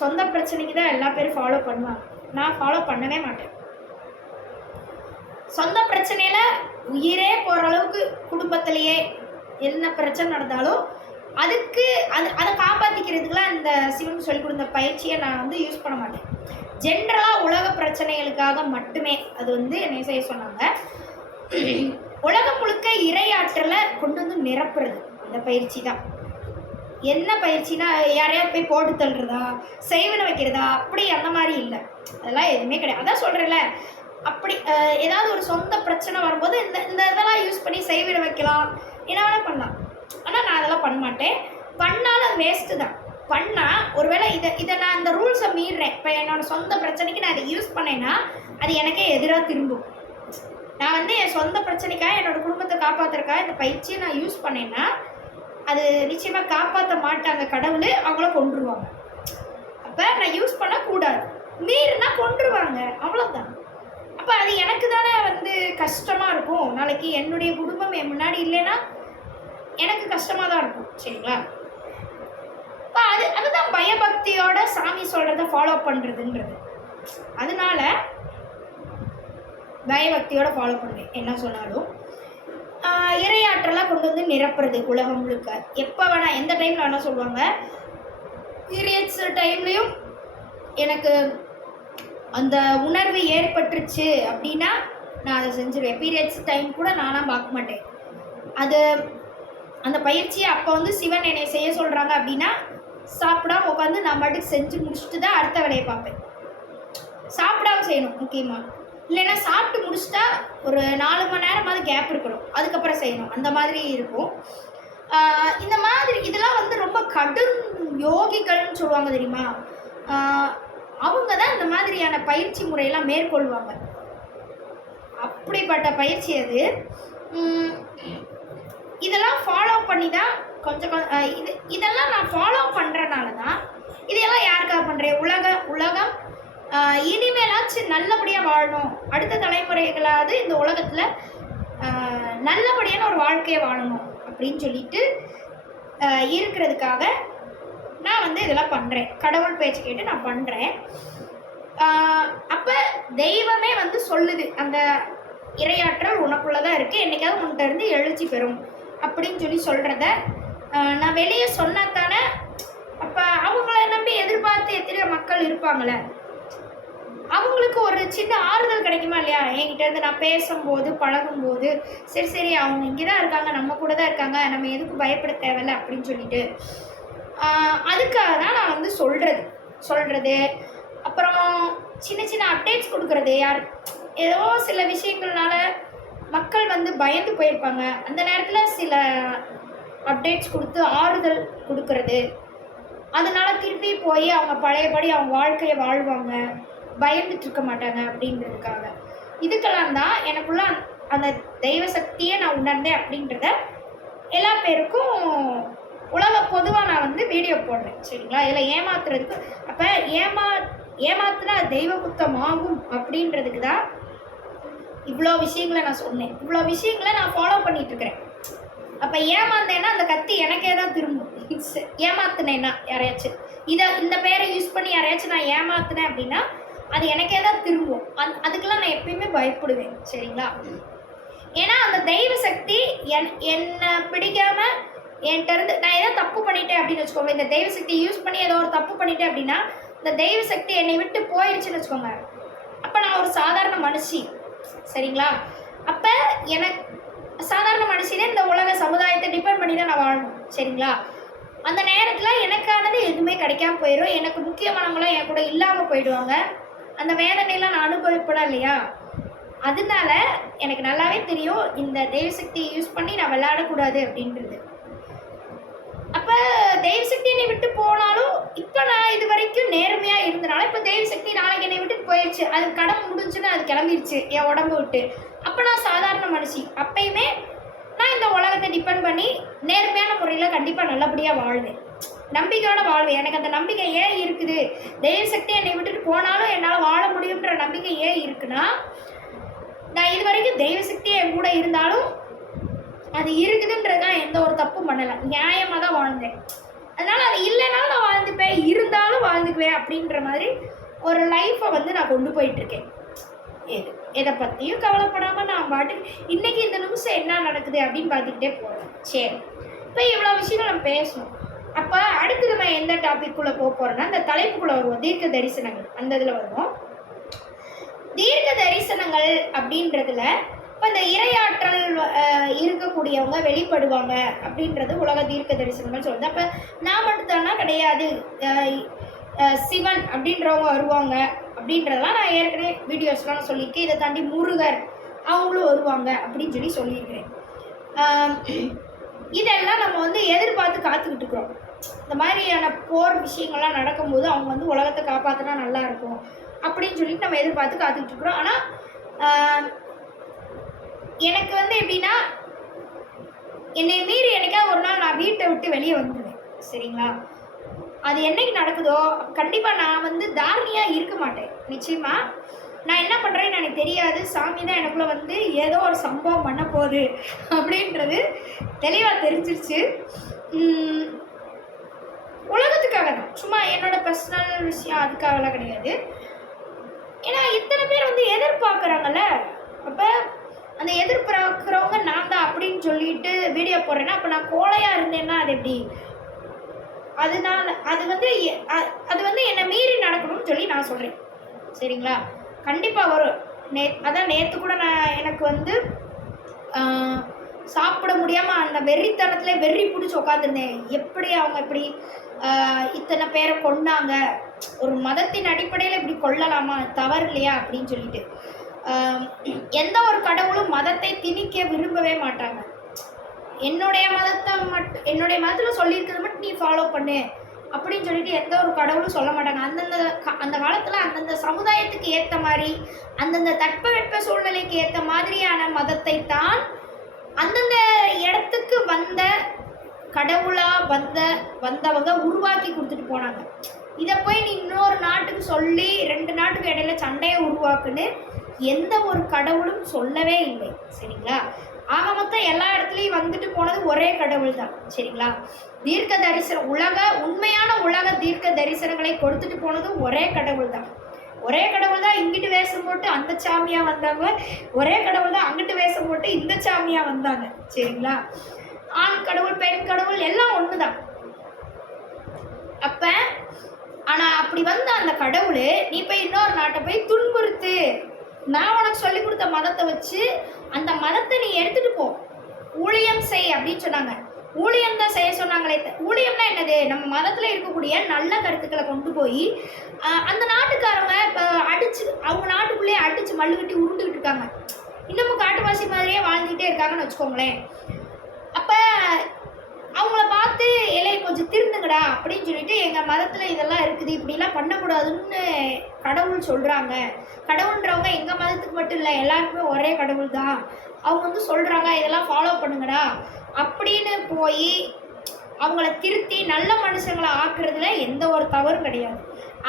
சொந்த பிரச்சனைக்கு தான் எல்லா பேரும் ஃபாலோ பண்ணுவாங்க. நான் ஃபாலோ பண்ணவே மாட்டேன். சொந்த பிரச்சனையில் உயிரே போகிற அளவுக்கு குடும்பத்திலேயே என்ன பிரச்சனை நடந்தாலும் அதை காப்பாற்றிக்கிறதுக்கெலாம் இந்த சிவன் சொல்லி கொடுத்த பயிற்சியை நான் வந்து யூஸ் பண்ண மாட்டேன். ஜென்ரலாக உலக பிரச்சனைகளுக்காக மட்டுமே அது வந்து என்னை செய்ய சொன்னாங்க. உலகம் முழுக்க இறையாற்றலை கொண்டு வந்து நிரப்புறது அந்த பயிற்சி தான். என்ன பயிற்சினா யாரையாவது போய் போட்டு தள்ளுறதா, செய்வனை வைக்கிறதா, அப்படி அந்த மாதிரி இல்லை, அதெல்லாம் எதுவுமே கிடையாது. அதான் சொல்கிறேன்ல, அப்படி ஏதாவது ஒரு சொந்த பிரச்சனை வரும்போது இந்த இதெல்லாம் யூஸ் பண்ணி செய்விட வைக்கலாம், என்ன வேணால் பண்ணலாம். ஆனால் நான் அதெல்லாம் பண்ண மாட்டேன். பண்ணாலும் அது வேஸ்ட்டு தான். பண்ணால் ஒருவேளை இதை நான் அந்த ரூல்ஸை மீறுறேன். இப்போ என்னோட சொந்த பிரச்சனைக்கு நான் இதை யூஸ் பண்ணேன்னா அது எனக்கே எதிராக திரும்பும். நான் வந்து என் சொந்த பிரச்சனைக்காக என்னோடய குடும்பத்தை காப்பாற்றுறதுக்காக இந்த பயிற்சியை நான் யூஸ் பண்ணேன்னா அது நிச்சயமாக காப்பாற்ற மாட்டாங்க கடவுள், அவங்கள கொன்றுருவாங்க. அப்போ நான் யூஸ் பண்ணக்கூடாது, மீறினா கொன்றுருவாங்க, அவ்வளோதான். அப்போ அது எனக்கு தானே வந்து கஷ்டமாக இருக்கும். நாளைக்கு என்னுடைய குடும்பம் என் முன்னாடி இல்லைன்னா எனக்கு கஷ்டமாக தான் இருக்கும். சரிங்களா? இப்போ அதுதான் பயபக்தியோட சாமி சொல்கிறத ஃபாலோ பண்ணுறதுன்றது. அதனால பயபக்தியோட ஃபாலோ பண்ணுவேன். என்ன சொன்னாலும் இறையாற்றலாக கொண்டு வந்து நிரப்புறது உலகம் முழுக்க. எப்போ வேணால் எந்த டைமில் வேணால் சொல்லுவாங்க. பீரியட்ஸ் டைம்லேயும் எனக்கு அந்த உணர்வு ஏற்பட்டுருச்சு அப்படின்னா நான் அதை செஞ்சுருவேன். பீரியட்ஸ் டைம் கூட நானாக பார்க்க மாட்டேன். அது அந்த பயிற்சியை அப்போ வந்து சிவன் என்னை செய்ய சொல்கிறாங்க அப்படின்னா சாப்பிடாம உட்காந்து நான் பாட்டுக்கு செஞ்சு முடிச்சுட்டு தான் அடுத்த வேலையை பார்ப்பேன். சாப்பிடாம செய்யணும் முக்கியமாக. இல்லைன்னா சாப்பிட்டு முடிச்சுட்டா ஒரு 4 மணி நேரமாவது கேப் இருக்கணும், அதுக்கப்புறம் செய்யணும். அந்த மாதிரி இருக்கும். இந்த மாதிரி இதெல்லாம் வந்து ரொம்ப கடும் யோகிகள்னு சொல்லுவாங்க தெரியுமா? அவங்க தான் இந்த மாதிரியான பயிற்சி முறையெல்லாம் மேற்கொள்வாங்க. அப்படிப்பட்ட பயிற்சி அது. இதெல்லாம் ஃபாலோ பண்ணி தான் கொஞ்சம் இதெல்லாம் நான் ஃபாலோ பண்ணுறனால தான். இதையெல்லாம் யாருக்காக பண்ணுறேன்? உலகம் இனிமேலாச்சும் நல்லபடியாக வாழணும், அடுத்த தலைமுறைகளாவது இந்த உலகத்தில் நல்லபடியான ஒரு வாழ்க்கையை வாழணும் அப்படின்னு சொல்லிட்டு இருக்கிறதுக்காக நான் வந்து இதெல்லாம் பண்ணுறேன். கடவுள் பேச்சு கேட்டு நான் பண்ணுறேன். அப்போ தெய்வமே வந்து சொல்லுது, அந்த இறையாற்றல் உனக்குள்ளே தான் இருக்குது, என்றைக்காவது உன்கிட்ட இருந்து எழுச்சி பெறும் அப்படின்னு சொல்லி சொல்கிறத நான் வெளியே சொன்னாத்தானே. அப்போ அவங்கள நம்பி எதிர்பார்த்து எத்தனையோ மக்கள் இருப்பாங்களே, அவங்களுக்கு ஒரு சின்ன ஆறுதல் கிடைக்குமா இல்லையா? என்கிட்ட இருந்து நான் பேசும்போது பழகும்போது சரி அவங்க இங்கே தான் இருக்காங்க, நம்ம கூட தான் இருக்காங்க, நம்ம எதுக்கும் பயப்பட தேவையில்லை அப்படின்னு சொல்லிட்டு அதுக்காக தான் நான் வந்து சொல்கிறது. அப்புறம் சின்ன அப்டேட்ஸ் கொடுக்குறது. ஏதோ சில விஷயங்கள்னால மக்கள் வந்து பயந்து போயிருப்பாங்க, அந்த நேரத்தில் சில அப்டேட்ஸ் கொடுத்து ஆறுதல் கொடுக்கறது. அதனால திருப்பி போய் அவங்க பழையபடி அவங்க வாழ்க்கையை வாழ்வாங்க, பயந்துட்டு இருக்க மாட்டாங்க அப்படின்றதுக்காக. இதுக்கெல்லாம் தான் எனக்குள்ள அந்த தெய்வ சக்தியை நான் உணர்ந்தேன் அப்படின்றத எல்லா பேருக்கும் பொதுவாக நான் வந்து வீடியோ போடுறேன். சரிங்களா? இதில் ஏமாத்துறதுக்கு அப்போ ஏமாத்துனா தெய்வ குத்தம் ஆகும் அப்படின்றதுக்கு தான் இவ்வளோ விஷயங்களை நான் சொன்னேன். இவ்வளோ விஷயங்களை நான் ஃபாலோ பண்ணிகிட்ருக்கிறேன். அப்போ ஏமாந்தேன்னா அந்த கத்தி எனக்கே தான் திரும்பும். ஏமாத்துனேன்னா யாரையாச்சும் இந்த பேரை யூஸ் பண்ணி யாரையாச்சும் நான் ஏமாத்துனேன் அப்படின்னா அது எனக்கே தான் திரும்பும். அதுக்கெல்லாம் நான் எப்பயுமே பயப்படுவேன். சரிங்களா? ஏன்னா அந்த தெய்வ சக்தி என்னை பிடிக்காமல் என்கிட்ட இருந்து நான் ஏதோ தப்பு பண்ணிட்டேன் அப்படின்னு வச்சுக்கோங்க. இந்த தெய்வ சக்தி யூஸ் பண்ணி ஏதோ ஒரு தப்பு பண்ணிட்டேன் அப்படின்னா இந்த தெய்வ சக்தி என்னை விட்டு போயிடுச்சுன்னு வச்சுக்கோங்க. அப்போ நான் ஒரு சாதாரண மனுஷி. சரிங்களா? அப்போ எனக்கு சாதாரண மனுஷனே இந்த உலக சமுதாயத்தை டிபெண்ட் பண்ணி தான் நான் வாழணும். சரிங்களா? அந்த நேரத்தில் எனக்கானது எதுவுமே கிடைக்காம போயிடும். எனக்கு முக்கியமானவங்களாம் என் கூட இல்லாமல் போயிடுவாங்க. அந்த வேதனையெல்லாம் நான் அனுபவிப்பேன் இல்லையா? அதனால எனக்கு நல்லாவே தெரியும் இந்த தெய்வசக்தியை யூஸ் பண்ணி நான் விளையாடக்கூடாது அப்படின்றது. அப்போ தெய்வசக்தி என்னை விட்டு போனாலும் இப்போ நான் இது வரைக்கும் நேர்மையாக இருந்தனால இப்போ தெய்வசக்தி நாளைக்கு என்னை விட்டு போயிடுச்சு, அது கடமை முடிஞ்சுன்னு அது கிளம்பிடுச்சு என் உடம்பு விட்டு. அப்போ நான் சாதாரண மனுஷி. அப்பயுமே நான் இந்த உலகத்தை டிபெண்ட் பண்ணி நேர்மையான முறையில் கண்டிப்பாக நல்லபடியாக வாழ்வேன், நம்பிக்கையோட வாழ்வேன். எனக்கு அந்த நம்பிக்கை ஏன் இருக்குது? தெய்வசக்தி என்னை விட்டுட்டு போனாலும் என்னால் வாழ முடியுன்ற நம்பிக்கை ஏன் இருக்குன்னா, நான் இது வரைக்கும் தெய்வசக்தி என் கூட இருந்தாலும் அது இருக்குதுன்றதுதான் எந்த ஒரு தப்பும் பண்ணலை, நியாயமாக தான் வாழ்ந்தேன். அதனால் அது இல்லைனாலும் நான் வாழ்ந்துப்பேன், இருந்தாலும் வாழ்ந்துக்குவேன் அப்படின்ற மாதிரி ஒரு லைஃப்பை வந்து நான் கொண்டு போயிட்டுருக்கேன். எதை பற்றியும் கவலைப்படாமல் நான் பாட்டுக்கு இன்றைக்கி இந்த நிமிஷம் என்ன நடக்குது அப்படின்னு பார்த்துக்கிட்டே போகிறேன். சரி, இப்போ இவ்வளோ விஷயங்கள் நம்ம பேசணும். அப்போ அடுத்து நம்ம எந்த டாபிக்குள்ளே போகிறோன்னா இந்த தலைப்புக்குள்ளே வருவோம், தீர்க்க தரிசனங்கள். அந்த இதில் வருவோம். தீர்க்க தரிசனங்கள் அப்படின்றதுல இப்போ இந்த இறையாற்றல் இருக்கக்கூடியவங்க வெளிப்படுவாங்க அப்படின்றது உலக தீர்க்க தரிசனங்கள் சொல்லுது. அப்போ நான் மட்டும்தானா? கிடையாது, சிவன் அப்படின்றவங்க வருவாங்க அப்படின்றதெல்லாம் நான் ஏற்கனவே வீடியோஸ்லாம் நான் சொல்லியிருக்கேன். இதை தாண்டி முருகர் அவங்களும் வருவாங்க அப்படின்னு சொல்லியிருக்கிறேன். இதெல்லாம் நம்ம வந்து எதிர்பார்த்து காத்துக்கிட்டு இருக்கிறோம். இந்த மாதிரியான போர் விஷயங்கள்லாம் நடக்கும்போது அவங்க வந்து உலகத்தை காப்பாற்றினா நல்லா இருக்கும் அப்படின்னு சொல்லிட்டு நம்ம எதிர்பார்த்து காத்துக்கிட்டு இருக்கிறோம். ஆனால் எனக்கு வந்து எப்படின்னா, என்னை மீறி என்னைக்காவது ஒரு நாள் நான் வீட்டை விட்டு வெளியே வந்துடுவேன். சரிங்களா? அது என்னைக்கு நடக்குதோ கண்டிப்பாக நான் வந்து தாரணியாக இருக்க மாட்டேன். நிச்சயமாக நான் என்ன பண்ணுறேன்னு எனக்கு தெரியாது. சாமி தான் எனக்குள்ளே வந்து ஏதோ ஒரு சம்பவம் பண்ண போகுது அப்படின்றது தெளிவாக தெரிஞ்சிருச்சு. உலகத்துக்காக தான், சும்மா என்னோட பர்சனல் விஷயம் அதுக்காகலாம் கிடையாது. ஏன்னா இத்தனை பேர் வந்து எதிர்பார்க்குறாங்கல்ல, அப்போ அந்த எதிர்பார்க்குறவங்க நான் தான் அப்படின்னு சொல்லிட்டு வீடியோ போடுறேன்னா அப்போ நான் கோழையாக இருந்தேன்னா அது எப்படி? அதனால அது வந்து என்னை மீறி நடக்கணும்னு சொல்லி நான் சொல்கிறேன். சரிங்களா? கண்டிப்பாக வரும். அதான் நேற்று கூட எனக்கு வந்து சாப்பிட முடியாமல் அந்த வெறித்தனத்தில் வெறி பிடிச்சி உட்காந்துருந்தேன். எப்படி அவங்க இப்படி இத்தனை பேரை கொண்டாங்க, ஒரு மதத்தின் அடிப்படையில் இப்படி கொள்ளலாமா, தவறு இல்லையா அப்படின்னு சொல்லிட்டு. எந்த ஒரு கடவுளும் மதத்தை திணிக்க விரும்பவே மாட்டாங்க. என்னுடைய மதத்தில் சொல்லியிருக்கிறது மட்டும் நீ ஃபாலோ பண்ணு அப்படின்னு சொல்லிட்டு எந்த ஒரு கடவுளும் சொல்ல மாட்டாங்க. அந்த காலத்தில் அந்தந்த சமுதாயத்துக்கு ஏற்ற மாதிரி, அந்தந்த தட்பவெட்ப சூழ்நிலைக்கு ஏற்ற மாதிரியான மதத்தை தான் அந்தந்த இடத்துக்கு வந்த கடவுளாக வந்தவங்க உருவாக்கி கொடுத்துட்டு போனாங்க. இதை போய் நீ இன்னொரு நாட்டுக்கு சொல்லி 2 நாட்டுக்கு இடையில சண்டையை உருவாக்குன்னு எந்த ஒரு கடவுளும் சொல்லவே இல்லை. சரிங்களா? ஆக மொத்தம் எல்லா இடத்துலையும் வந்துட்டு போனது ஒரே கடவுள் தான். சரிங்களா? தீர்க்க தரிசனம் உண்மையான உலக தீர்க்க தரிசனங்களை கொடுத்துட்டு போனது ஒரே கடவுள் தான். ஒரே கடவுள் தான் இங்கிட்டு வேஷம் போட்டு அந்த சாமியாக வந்தாங்க, ஒரே கடவுள் தான் அங்கிட்டு வேஷம் போட்டு இந்த சாமியாக வந்தாங்க. சரிங்களா? ஆண் கடவுள் பெண் கடவுள் எல்லாம் ஒன்று தான். அப்போ ஆனால் அப்படி வந்த அந்த கடவுள் நீ போய் இன்னொரு நாட்டை போய் துன்புறுத்து, நான் உனக்கு சொல்லி கொடுத்த மதத்தை வச்சு அந்த மதத்தை நீ எடுத்துகிட்டு போ, ஊழியம் செய் அப்படின்னு சொன்னாங்க. ஊழியம் தான் செய்ய சொன்னாங்களே. ஊழியம்னா என்னது? நம்ம மதத்தில் இருக்கக்கூடிய நல்ல கருத்துக்களை கொண்டு போய் அந்த நாட்டுக்காரங்க இப்போ அவங்க நாட்டுக்குள்ளேயே அடித்து மல்லு கட்டி உருண்டுக்கிட்டு இருக்காங்க. இன்னமும் காட்டுவாசி மாதிரியே வாழ்ந்துக்கிட்டே இருக்காங்கன்னு வச்சுக்கோங்களேன். அப்போ அவங்கள பார்த்து இலையை கொஞ்சம் திருந்துங்கடா அப்படின்னு சொல்லிட்டு எங்கள் மதத்தில் இதெல்லாம் இருக்குது, இப்படிலாம் பண்ணக்கூடாதுன்னு கடவுள் சொல்கிறாங்க. கடவுள்ன்றவங்க எங்கள் மதத்துக்கு மட்டும் இல்லை, எல்லாருக்குமே ஒரே கடவுள் தான். அவங்க வந்து சொல்கிறாங்க இதெல்லாம் ஃபாலோ பண்ணுங்கடா அப்படின்னு போய் அவங்கள திருத்தி நல்ல மனுஷங்களை ஆக்குறதுல எந்த ஒரு தவறும் கிடையாது.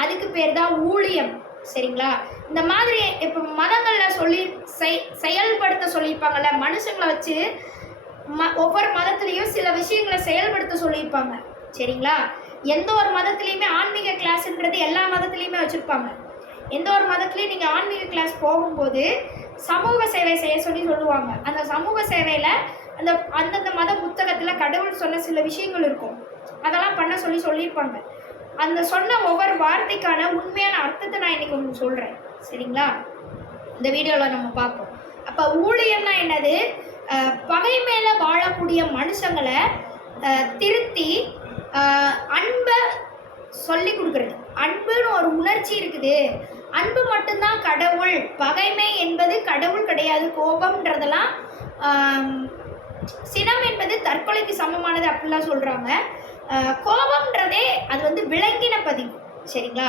அதுக்கு பேர் தான் ஊழியம். சரிங்களா? இந்த மாதிரி இப்போ மதங்களில் சொல்லி செயல்படுத்த சொல்லியிருப்பாங்கள்ல, மனுஷங்களை வச்சு ஒவ்வொரு மதத்துலேயும் சில விஷயங்களை செயல்படுத்த சொல்லியிருப்பாங்க. சரிங்களா? எந்த ஒரு மதத்துலேயுமே ஆன்மீக கிளாஸ்ன்றது எல்லா மதத்துலேயுமே வச்சுருப்பாங்க. எந்த ஒரு மதத்துலேயும் நீங்கள் ஆன்மீக கிளாஸ் போகும்போது சமூக சேவை செய்ய சொல்லுவாங்க. அந்த சமூக சேவையில் அந்தந்த மத புத்தகத்தில் கடவுள் சொன்ன சில விஷயங்கள் இருக்கும், அதெல்லாம் பண்ண சொல்லியிருப்பாங்க. அந்த சொன்ன ஒவ்வொரு வார்த்தைக்கான உண்மையான அர்த்தத்தை நான் இன்றைக்கி உங்களுக்கு சொல்கிறேன். சரிங்களா? இந்த வீடியோவில் நம்ம பார்ப்போம். அப்போ ஊழியம்னா என்னது? பகை மேலே வாழக்கூடிய மனுஷங்களை திருத்தி அன்பை சொல்லி கொடுக்குறது. அன்புன்னு ஒரு உணர்ச்சி இருக்குது, அன்பு மட்டும்தான் கடவுள். பகைமை என்பது கடவுள் கிடையாது. கோபம்ன்றதெல்லாம் சினம் என்பது தற்கொலைக்கு சமமானது அப்படிலாம் சொல்கிறாங்க. கோபம்ன்றதே அது வந்து விலங்கின பதிவு. சரிங்களா?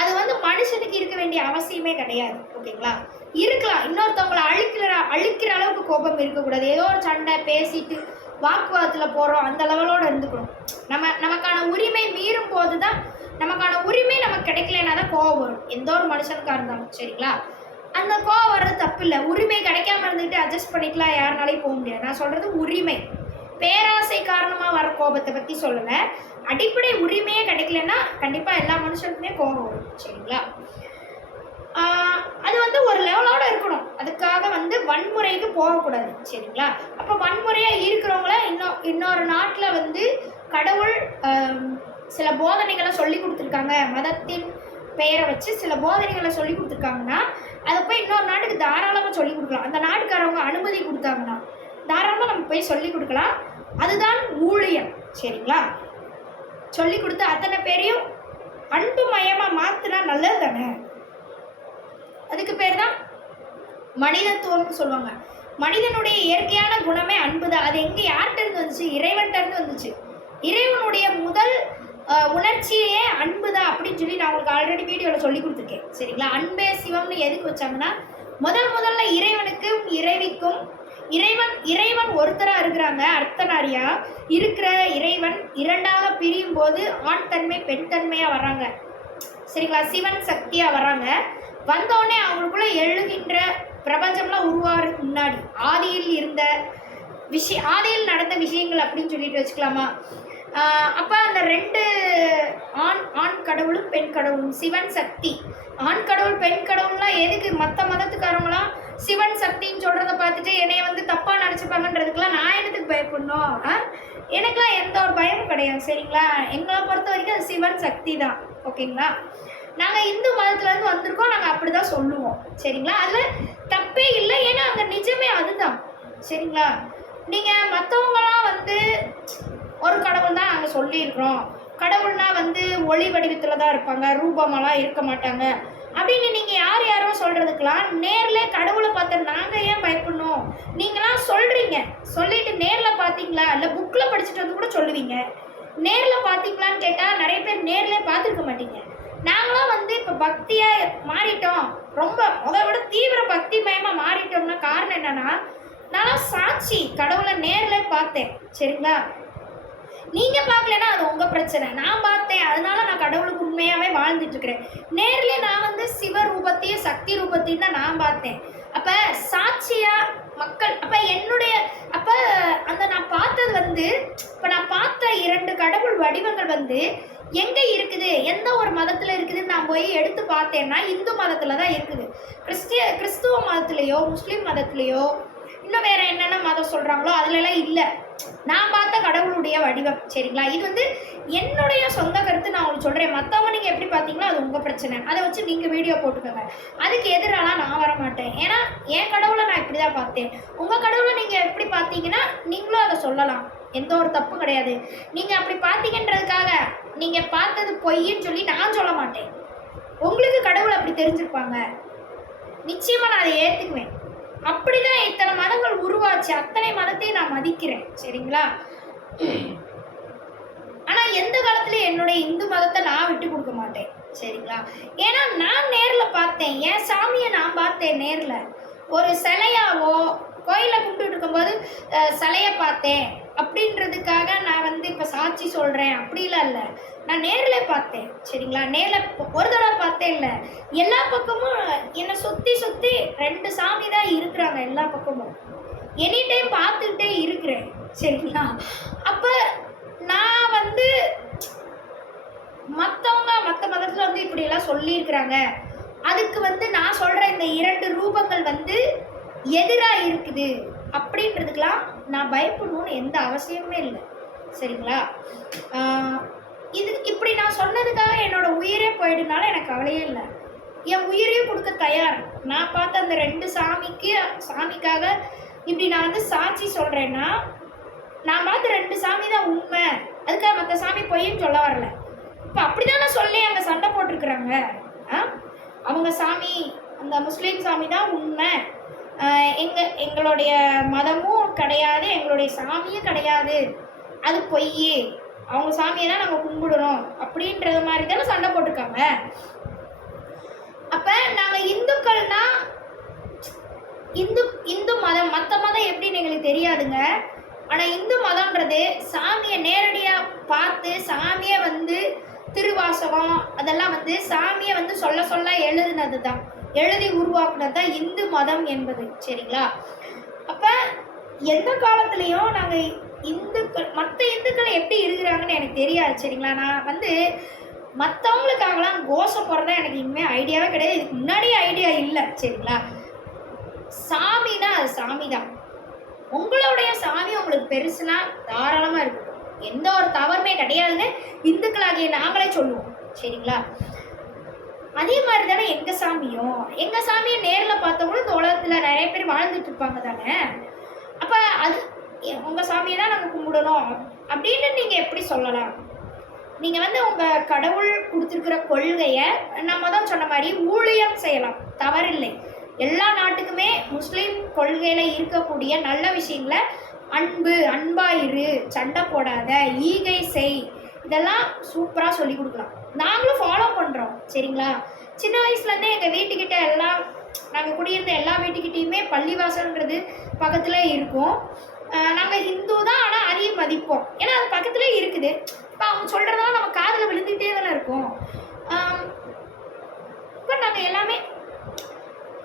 அது வந்து மனுஷனுக்கு இருக்க வேண்டிய அவசியமே கிடையாது. ஓகேங்களா? இருக்கலாம், இன்னொருத்தவங்களை அழிக்கிற அளவுக்கு கோபம் இருக்கக்கூடாது. ஏதோ ஒரு சண்டை பேசிட்டு வாக்குவாதத்தில் போகிறோம் அந்த லெவலோடு இருந்துக்கணும். நமக்கான உரிமை மீறும் போது தான், நமக்கான உரிமை நமக்கு கிடைக்கலனா தான் கோபம் வரும், எந்த ஒரு மனுஷனுக்காக இருந்தாலும். சரிங்களா? அந்த கோபம் வர்றது தப்பு இல்லை. உரிமை கிடைக்காம இருந்துக்கிட்டு அட்ஜஸ்ட் பண்ணிக்கலாம், யாருனாலையும் போக முடியாது. நான் சொல்கிறது உரிமை. பேராசை காரணமாக வர கோபத்தை பற்றி சொல்லலை. அடிப்படை உரிமையே கிடைக்கலன்னா கண்டிப்பாக எல்லா மனுஷனுக்குமே கோபம் வரும். சரிங்களா? அது வந்து ஒரு லெவலோடு இருக்கணும். அதுக்காக வந்து வன்முறைக்கு போகக்கூடாது. சரிங்களா? அப்போ வன்முறையாக இருக்கிறவங்கள இன்னொரு நாட்டில் வந்து கடவுள் சில போதனைகளை சொல்லி கொடுத்துருக்காங்க, மதத்தின் பெயரை வச்சு சில போதனைகளை சொல்லி கொடுத்துருக்காங்கன்னா அதை போய் இன்னொரு நாட்டுக்கு தாராளமாக சொல்லி கொடுக்கலாம். அந்த நாட்டுக்காரவங்க அனுமதி கொடுத்தாங்கன்னா தாராளமாக நம்ம போய் சொல்லி கொடுக்கலாம். அதுதான் ஊழியம். சரிங்களா? சொல்லி கொடுத்து அத்தனை பேரையும் அன்பு மயமாக மாற்றினா நல்லது தானே. அதுக்கு பேர் தான் மனிதத்துவம்னு சொல்லுவாங்க. மனிதனுடைய இயற்கையான குணமே அன்பு தான். அது எங்கே யார்கிட்ட இருந்து வந்துச்சு? இறைவன்கிட்ட இருந்து வந்துச்சு. இறைவனுடைய முதல் உணர்ச்சியே அன்பு தான் அப்படின்னு சொல்லி நான் உங்களுக்கு ஆல்ரெடி வீடியோவில் சொல்லி கொடுத்துருக்கேன். சரிங்களா? அன்பே சிவம்னு எதுக்கு வச்சாங்கன்னா, முதல்ல இறைவனுக்கும் இறைவிக்கும் இறைவன் ஒருத்தராக இருக்கிறாங்க. அர்த்தநாரியா இருக்கிற இறைவன் இரண்டாக பிரியும் போது ஆண் தன்மை பெண் தன்மையாக வர்றாங்க. சரிங்களா? சிவன் சக்தியாக வர்றாங்க. வந்தோடனே அவங்களுக்குள்ள எழுகின்ற பிரபஞ்சம்லாம் உருவாகிறதுக்கு முன்னாடி ஆதியில் நடந்த விஷயங்கள் அப்படின்னு சொல்லிட்டு வச்சுக்கலாமா? அப்போ அந்த ரெண்டு ஆண் கடவுளும் பெண் கடவுளும் சிவன் சக்தி. ஆண் கடவுள் பெண் கடவுள்லாம் எதுக்கு? மற்ற மதத்துக்காரங்களாம் சிவன் சக்தின்னு சொல்கிறத பார்த்துட்டு என்னைய வந்து தப்பாக நினச்சிப்பாங்கன்றதுக்கெலாம் நான் என்னத்துக்கு பயப்படணும்? எனக்குலாம் எந்த ஒரு பயமும் கிடையாது. சரிங்களா? எங்களை பொறுத்த வரைக்கும் அது சிவன் சக்தி தான். ஓகேங்களா? நாங்கள் இந்து மதத்துலேருந்து வந்திருக்கோம். நாங்கள் அப்படி தான் சொல்லுவோம். சரிங்களா? அதில் தப்பே இல்லை. ஏன்னா அங்கே நிஜமே அதுதான். சரிங்களா? நீங்கள் மற்றவங்களாம் வந்து ஒரு கடவுள் தான் நாங்கள் சொல்லியிருக்கிறோம், கடவுள்னா வந்து ஒளி வடிவத்தில் தான் இருப்பாங்க, ரூபமெல்லாம் இருக்க மாட்டாங்க அப்படின்னு நீங்கள் யாரோ சொல்கிறதுக்கெலாம் நேரில் கடவுளை பார்த்து நாங்கள் ஏன் பயப்படணும்? நீங்களாம் சொல்கிறீங்க, சொல்லிட்டு நேரில் பார்த்தீங்களா? இல்லை புக்கில் படிச்சுட்டு வந்து கூட சொல்லுவீங்க. நேரில் பார்த்தீங்களான்னு கேட்டால் நிறைய பேர் நேரில் பார்த்துருக்க மாட்டீங்க. நாங்களாம் வந்து இப்போ பக்தியாக மாறிட்டோம், ரொம்ப அதை விட தீவிர பக்தி மயமாக மாறிட்டோம்னா காரணம் என்னென்னா, நான் சாட்சி கடவுளை நேரில் பார்த்தேன். சரிங்களா? நீங்கள் பார்க்கலன்னா அது உங்கள் பிரச்சனை. நான் பார்த்தேன், அதனால நான் கடவுளுக்கு உண்மையாகவே வாழ்ந்துட்டுருக்கிறேன். நேரில் நான் வந்து சிவ ரூபத்தையும் சக்தி ரூபத்தையும் தான் நான் பார்த்தேன். அப்போ சாட்சியாக மக்கள் அப்போ அந்த நான் பார்த்தது வந்து, இப்போ நான் பார்த்த 2 கடவுள் வடிவங்கள் வந்து எங்கே இருக்குது, எந்த ஒரு மதத்தில் இருக்குதுன்னு நான் போய் எடுத்து பார்த்தேன்னா இந்து மதத்தில் தான் இருக்குது. கிறிஸ்துவ மதத்துலேயோ முஸ்லீம் மதத்துலேயோ இன்னும் வேறு என்னென்ன மதம் சொல்கிறாங்களோ அதுலலாம் இல்லை. நான் பார்த்த கடவுளுடைய வடிவம். சரிங்களா? இது வந்து என்னுடைய சொந்த கருத்து. நான் உங்களுக்கு சொல்கிறேன். மற்றவங்க நீங்கள் எப்படி பார்த்தீங்களோ அது உங்கள் பிரச்சனை. அதை வச்சு நீங்கள் வீடியோ போட்டுக்கோங்க. அதுக்கு எதிராலாம் நான் வர மாட்டேன். ஏன்னா என் கடவுளை நான் இப்படி தான் பார்த்தேன். உங்கள் கடவுளை நீங்கள் எப்படி பார்த்தீங்கன்னா நீங்களும் அதை சொல்லலாம். எந்த ஒரு தப்பு கிடையாது. நீங்கள் அப்படி பார்த்தீங்கன்றதுக்காக நீங்கள் பார்த்தது பொய்ன்னு சொல்லி நான் சொல்ல மாட்டேன். உங்களுக்கு கடவுள் அப்படி தெரிஞ்சிருப்பாங்க, நிச்சயமாக நான் அதை ஏற்றுக்குவேன். அப்படிதான் இத்தனை மதங்கள் உருவாச்சு. அத்தனை மதத்தையும் நான் மதிக்கிறேன். சரிங்களா? ஆனால் எந்த காலத்துலையும் என்னுடைய இந்து மதத்தை நான் விட்டு கொடுக்க மாட்டேன். சரிங்களா? ஏன்னா நான் நேரில் பார்த்தேன், என் சாமியை நான் பார்த்தேன் நேரில். ஒரு சிலையாவோ கோயிலில் கும்பிட்டு இருக்கும்போது சிலையை பார்த்தேன் அப்படின்றதுக்காக நான் வந்து இப்போ சாட்சி சொல்கிறேன் அப்படிலாம் இல்லை. நான் நேரில் பார்த்தேன். சரிங்களா? நேரில் ஒரு தடவை பார்த்தேன் இல்லை, எல்லா பக்கமும் என்னை சுற்றி 2 சாமி தான் இருக்கிறாங்க. எல்லா பக்கமும் எனி டைம் பார்த்துக்கிட்டே இருக்கிறேன். சரிங்களா? அப்போ நான் வந்து மற்ற மதத்தில் வந்து இப்படியெல்லாம் சொல்லியிருக்கிறாங்க, அதுக்கு வந்து நான் சொல்கிற இந்த 2 ரூபங்கள் வந்து எதிராக இருக்குது அப்படின்றதுக்கெலாம் நான் பயப்படணும்னு எந்த அவசியமே இல்லை. சரிங்களா? இது இப்படி நான் சொன்னதுக்காக என்னோட உயிரே போயிடுனால எனக்கு கவலையே இல்லை. என் உயிரையும் கொடுக்க தயார். நான் பார்த்த அந்த 2 சாமிக்காக இப்படி நான் வந்து சாட்சி சொல்கிறேன்னா, நான் பார்த்த 2 சாமி தான் உண்மை, அதுக்காக மற்ற சாமி பொய்ன்னு சொல்ல வரல. இப்போ அப்படி தானே சொல்லி அங்கே சண்டை போட்டிருக்கிறாங்க. அவங்க சாமி, அந்த முஸ்லீம் சாமி தான் உண்மை, எங்களுடைய மதமும் கிடையாது, எங்களுடைய சாமியும் கிடையாது, அது பொய், அவங்க சாமியை தான் நாங்கள் கும்பிடணும் அப்படின்றது மாதிரி தானே சண்டை போட்டிருக்காங்க. அப்போ நாங்கள் இந்துக்கள்னா இந்து மதம், மற்ற மதம் எப்படின்னு எங்களுக்கு தெரியாதுங்க. ஆனால் இந்து மதம்ன்றது சாமியை நேரடியாக பார்த்து சாமியை வந்து திருவாசகம் அதெல்லாம் வந்து சாமியை வந்து சொல்ல எழுதுனது தான், எழுதி உருவாக்குனது தான் இந்து மதம் என்பது. சரிங்களா? அப்போ எந்த காலத்துலேயும் நாங்கள் மற்ற இந்துக்கள் எப்படி இருக்கிறாங்கன்னு எனக்கு தெரியாது. சரிங்களா? நான் வந்து மற்றவங்களுக்காகலாம் கோஷம் போகிறதா எனக்கு இனிமேல் ஐடியாவே கிடையாது. இதுக்கு முன்னாடியே ஐடியா இல்லை. சரிங்களா? சாமினா அது சாமி தான். உங்களுடைய சாமி உங்களுக்கு பெருசுனா தாராளமாக இருக்கட்டும், எந்த ஒரு தவறுமே கிடையாதுன்னு இந்துக்களாகிய நாங்களே சொல்லுவோம். சரிங்களா? அதே மாதிரி தானே எங்கள் சாமியை நேரில் பார்த்தவங்களும் இந்த உலகத்தில் நிறைய பேர் வாழ்ந்துட்டு இருப்பாங்க தானே. அப்போ அது உங்கள் சாமியை தான் நாங்கள் கும்பிடணும் அப்படின்னு நீங்கள் எப்படி சொல்லலாம்? நீங்கள் வந்து உங்கள் கடவுள் கொடுத்துருக்கிற கொள்கையை நம்ம தான் சொன்ன மாதிரி ஊழியம் செய்யலாம், தவறில்லை. எல்லா நாட்டுக்குமே முஸ்லீம் கொள்கையில் இருக்கக்கூடிய நல்ல விஷயங்களை அன்பாயிரு, சண்டை போடாத, ஈகை செய், இதெல்லாம் சூப்பராக சொல்லி கொடுக்கலாம். நாங்களும் ஃபாலோ பண்ணுறோம். சரிங்களா? சின்ன வயசுலேருந்தே எங்கள் வீட்டுக்கிட்ட எல்லாம், நாங்கள் குடியிருந்த எல்லா வீட்டுக்கிட்டேயுமே பள்ளிவாசல்ன்றது பக்கத்தில் இருக்கும். நாங்கள் ஹிந்து தான், ஆனால் அதையும் மதிப்போம். ஏன்னா அது பக்கத்துலேயே இருக்குது. இப்போ அவங்க சொல்கிறதெல்லாம் நம்ம காதில் விழுந்துகிட்டே தானே இருக்கும். இப்போ நாங்கள் எல்லாமே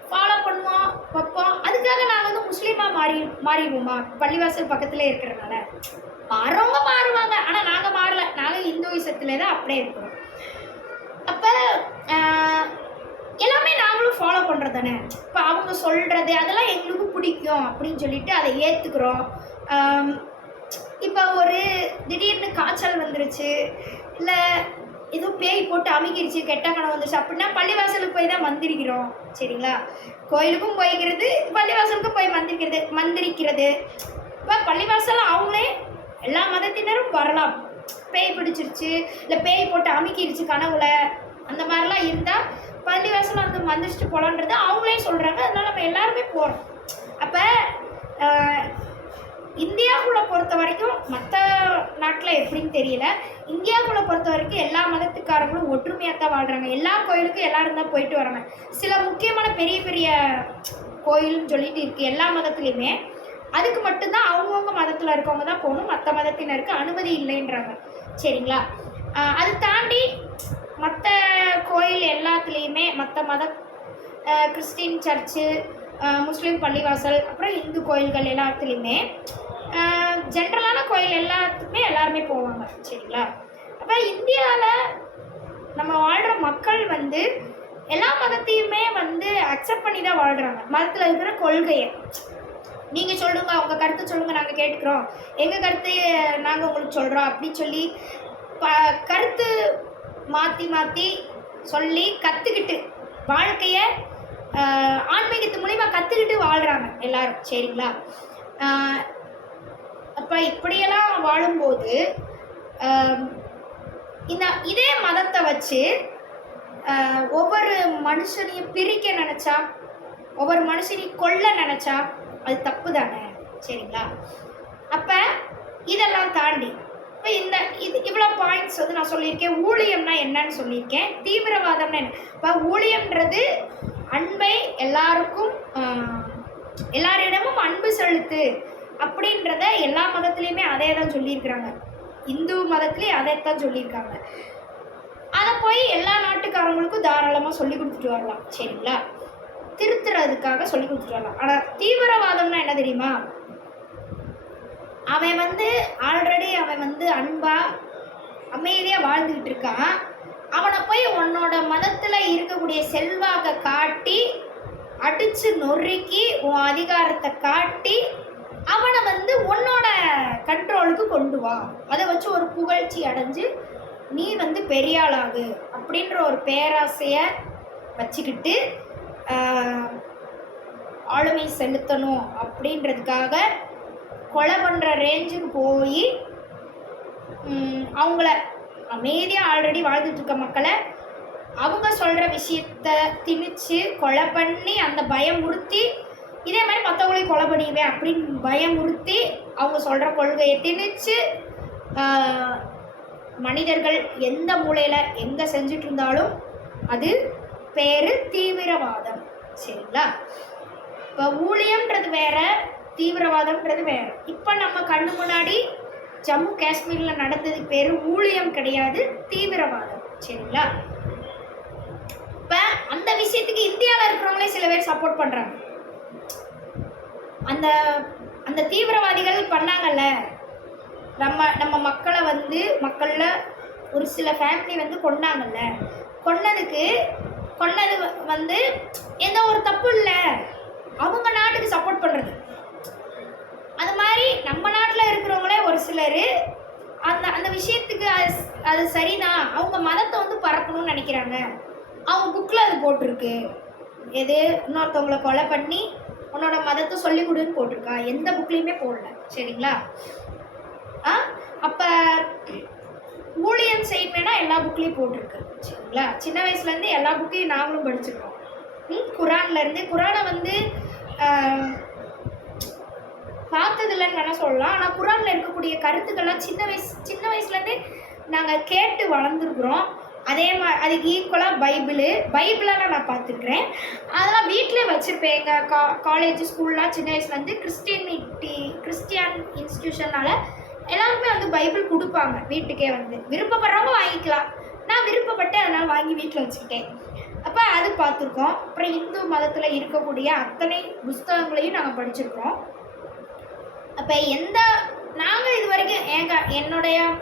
ஃபாலோ பண்ணுவோம், வைப்போம். அதுக்காக நாங்கள் வந்து முஸ்லீமாக மாறிடுவோமா? பள்ளிவாசல் பக்கத்தில் இருக்கிறனால மாறவங்க மாறுவாங்க, ஆனால் நாங்கள் மாறல. நாங்கள் இந்துவிசத்துல தான் அப்படியே இருக்கிறோம். அப்போ எல்லாமே நாங்களும் ஃபாலோ பண்ணுறது தானே. இப்போ அவங்க சொல்கிறது அதெல்லாம் எங்களுக்கு பிடிக்கும் அப்படின்னு சொல்லிட்டு அதை ஏற்றுக்கிறோம். இப்போ ஒரு திடீர்னு காய்ச்சல் வந்துருச்சு, இல்லை ஏதோ பேய் போட்டு அமுக்கிடுச்சு, கெட்ட கனவு வந்துச்சு அப்படின்னா பள்ளிவாசலுக்கு போய் தான் மந்திரிக்கிறோம். சரிங்களா? கோயிலுக்கும் போய்க்கிறது, பள்ளிவாசலுக்கும் போய் மந்திரிக்கிறது. இப்போ பள்ளிவாசல் அவங்களே எல்லா மதத்தினரும் வரலாம். பேய் பிடிச்சிருச்சு, இல்லை பேய் போட்டு அமுக்கிடுச்சு கனவுல, அந்த மாதிரிலாம் இருந்தால் பள்ளிவாசல் வந்து மந்திரிச்சிட்டு போகலான்றது அவங்களே சொல்கிறாங்க. அதனால நம்ம எல்லாருமே போகிறோம். அப்போ இந்தியாவுக்குள்ளே பொறுத்த வரைக்கும், மற்ற நாட்டில் எப்படின்னு தெரியல, இந்தியாவுக்குள்ளே பொறுத்த வரைக்கும் எல்லா மதத்துக்காரங்களும் ஒற்றுமையாக தான் வாழ்கிறாங்க. எல்லா கோயிலுக்கும் எல்லோரும் தான் போயிட்டு வராங்க. சில முக்கியமான பெரிய பெரிய கோயில்னு சொல்லிட்டு இருக்குது எல்லா மதத்துலேயுமே. அதுக்கு மட்டும்தான் அவங்கவுங்க மதத்தில் இருக்கவங்க தான் போகணும், மற்ற மதத்தினருக்கு அனுமதி இல்லைன்றாங்க. சரிங்களா? அது தாண்டி மற்ற கோயில் எல்லாத்துலேயுமே, மற்ற மத கிறிஸ்டின் சர்ச்சு, முஸ்லீம் பள்ளிவாசல், அப்புறம் இந்து கோயில்கள் எல்லாத்துலேயுமே ஜென்ரலான கோயில் எல்லாத்துக்குமே எல்லாருமே போவாங்க. சரிங்களா? அப்போ இந்தியாவில் நம்ம வாழ்கிற மக்கள் வந்து எல்லா மதத்தையுமே வந்து அக்செப்ட் பண்ணி தான் வாழ்கிறாங்க. மதத்தில் இருக்கிற கொள்கையை நீங்கள் சொல்லுங்கள், உங்கள் கருத்து சொல்லுங்கள், நாங்கள் கேட்டுக்கிறோம், எங்கள் கருத்து நாங்கள் உங்களுக்கு சொல்கிறோம் அப்படின்னு சொல்லி கருத்து மாற்றி மாற்றி சொல்லி கற்றுக்கிட்டு வாழ்க்கையை ஆன்மீகத்து மூலிமா கற்றுக்கிட்டு வாழ்கிறாங்க எல்லாரும். சரிங்களா? அப்போ இப்படியெல்லாம் வாழும்போது இதே மதத்தை வச்சு ஒவ்வொரு மனுஷனையும் பிரிக்க நினச்சா, ஒவ்வொரு மனுஷனையும் கொல்ல நினச்சா அது தப்பு தானே. சரிங்களா? அப்போ இதெல்லாம் தாண்டி இப்போ இவ்வளோ பாயிண்ட்ஸ் வந்து நான் சொல்லியிருக்கேன். ஊழியம்னா என்னன்னு சொல்லியிருக்கேன், தீவிரவாதம்னா என்ன. இப்போ ஊழியம்ன்றது அன்பை எல்லாருக்கும், எல்லாரிடமும் அன்பு செலுத்து அப்படின்றத எல்லா மதத்துலேயுமே அதே தான் சொல்லியிருக்கிறாங்க. இந்து மதத்துலேயும் அதே தான் சொல்லியிருக்காங்க. அதை போய் எல்லா நாட்டுக்காரங்களுக்கும் தாராளமாக சொல்லி கொடுத்துட்டு வரலாம். சரிங்களா? திருத்துறதுக்காக சொல்லி கொடுத்துட்டு வரலாம். ஆனால் தீவிரவாதம்னா என்ன தெரியுமா? அவன் வந்து ஆல்ரெடி அவன் வந்து அன்பாக அமைதியாக வாழ்ந்துக்கிட்டு இருக்கான். அவனை போய் உன்னோட மதத்தில் இருக்கக்கூடிய செல்வாக்கை காட்டி அடித்து நொறுக்கி உன் அதிகாரத்தை காட்டி அவனை வந்து உன்னோட கண்ட்ரோலுக்கு கொண்டு வா. அதை வச்சு ஒரு புகழ்ச்சி அடைஞ்சு நீ வந்து பெரியாளாகு அப்படின்ற ஒரு பேராசையை வச்சுக்கிட்டு ஆளுமை செலுத்தணும் அப்படின்றதுக்காக கொலை பண்ணுற ரேஞ்சுக்கு போய் அவங்கள அமைதியாக ஆல்ரெடி வாழ்ந்துட்டுருக்க மக்களை அவங்க சொல்கிற விஷயத்த திணிச்சு கொலை பண்ணி அந்த பயமுறுத்தி, இதே மாதிரி மற்றவங்களையும் கொலை பண்ணிடுவேன் அப்படின்னு பயமுறுத்தி அவங்க சொல்கிற கொள்கையை திணிச்சு மனிதர்கள் எந்த மூலையில் எங்கே செஞ்சுட்டு இருந்தாலும் அது பேர் தீவிரவாதம். சரிங்களா? இப்போ ஊழியம்ன்றது வேற, தீவிரவாதம்ன்றது வேற. இப்போ நம்ம கண்ணு முன்னாடி ஜம்மு காஷ்மீரில் நடந்ததுக்கு பேர் ஊழியம் கிடையாது, தீவிரவாதம். சரிங்களா? இப்போ அந்த விஷயத்துக்கு இந்தியாவில் இருக்கிறவங்களே சில பேர் சப்போர்ட் பண்ணுறாங்க. அந்த தீவிரவாதிகள் பண்ணாங்கல்ல, நம்ம மக்களை வந்து மக்களில் ஒரு சில ஃபேமிலி வந்து கொண்டாங்கல்ல, கொன்னது வந்து எந்த ஒரு தப்பு இல்லை, அவங்க நாட்டுக்கு சப்போர்ட் பண்ணுறது. அது மாதிரி நம்ம நாட்டில் இருக்கிறவங்களே ஒரு சிலர் அந்த விஷயத்துக்கு அது சரிதான், அவங்க மதத்தை வந்து பரப்பணும்னு நினைக்கிறாங்க. அவங்க புக்கில் அது போட்டிருக்கு, எது இன்னொருத்தவங்களை கொலை பண்ணி உன்னோட மதத்தை சொல்லி கொடுன்னு போட்டிருக்கா, எந்த புக்லேயுமே போடல. சரிங்களா? அப்போ ஊழியம் செய்யணும்னா எல்லா புக்லேயும் போட்டிருக்கு. சரிங்களா? சின்ன வயசுலேருந்து எல்லா புக்கையும் நாங்களும் படிச்சுருக்கோம். குரானை வந்து பார்த்ததில்லைன்னு வேணால் சொல்லலாம். குரானில் இருக்கக்கூடிய கருத்துக்கள்லாம் சின்ன வயசுலேருந்தே நாங்கள் கேட்டு வளர்ந்துருக்குறோம். அதே மாதிரி அதுக்கு ஈக்குவலாக பைபிளெல்லாம் நான் பார்த்துருக்குறேன். அதெல்லாம் வீட்டிலே வச்சுருப்பேன். எங்கள் காலேஜ் ஸ்கூல்லாம் சின்ன வயசுலேருந்து கிறிஸ்டியன் இன்ஸ்டியூஷனால் எல்லாருமே வந்து பைபிள் கொடுப்பாங்க வீட்டுக்கே. வந்து விருப்பப்படுறவங்க வாங்கிக்கலாம். நான் விருப்பப்பட்டு அதனால் வாங்கி வீட்டில் வச்சுக்கிட்டேன். அப்போ அது பார்த்துருக்கோம். அப்புறம் இந்து மதத்தில் இருக்கக்கூடிய அத்தனை புஸ்தகங்களையும் நாங்கள் படிச்சிருக்கோம். அப்போ நாங்கள் இது வரைக்கும்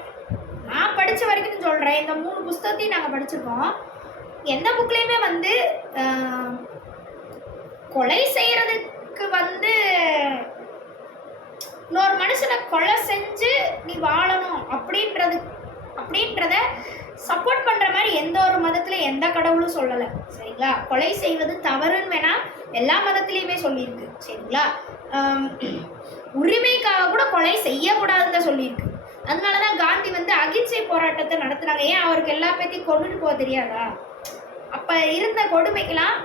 நான் படித்த வரைக்கும் சொல்கிறேன், இந்த 3 புஸ்தகத்தையும் நாங்கள் படிச்சிருக்கோம். எந்த புக்லேயுமே வந்து கொலை செய்கிறதுக்கு வந்து இன்னொரு மனுஷனை கொலை செஞ்சு நீ வாழணும் அப்படின்றத சப்போர்ட் பண்ணுற மாதிரி எந்த ஒரு மதத்தில் எந்த கடவுளும் சொல்லலை. சரிங்களா? கொலை செய்வது தவறுன்னு வேணால் எல்லா மதத்துலேயுமே சொல்லியிருக்கு. சரிங்களா? உரிமைக்காக கூட கொலை செய்யக்கூடாதுன்னு தான் சொல்லியிருக்கு. அதனால தான் காந்தி வந்து அகிம்சை போராட்டத்தை நடத்துனாங்க. ஏன் அவருக்கு எல்லா பேத்தையும் கொண்டுட்டு போக தெரியாதா? அப்போ இருந்த கொடுமைக்கெல்லாம்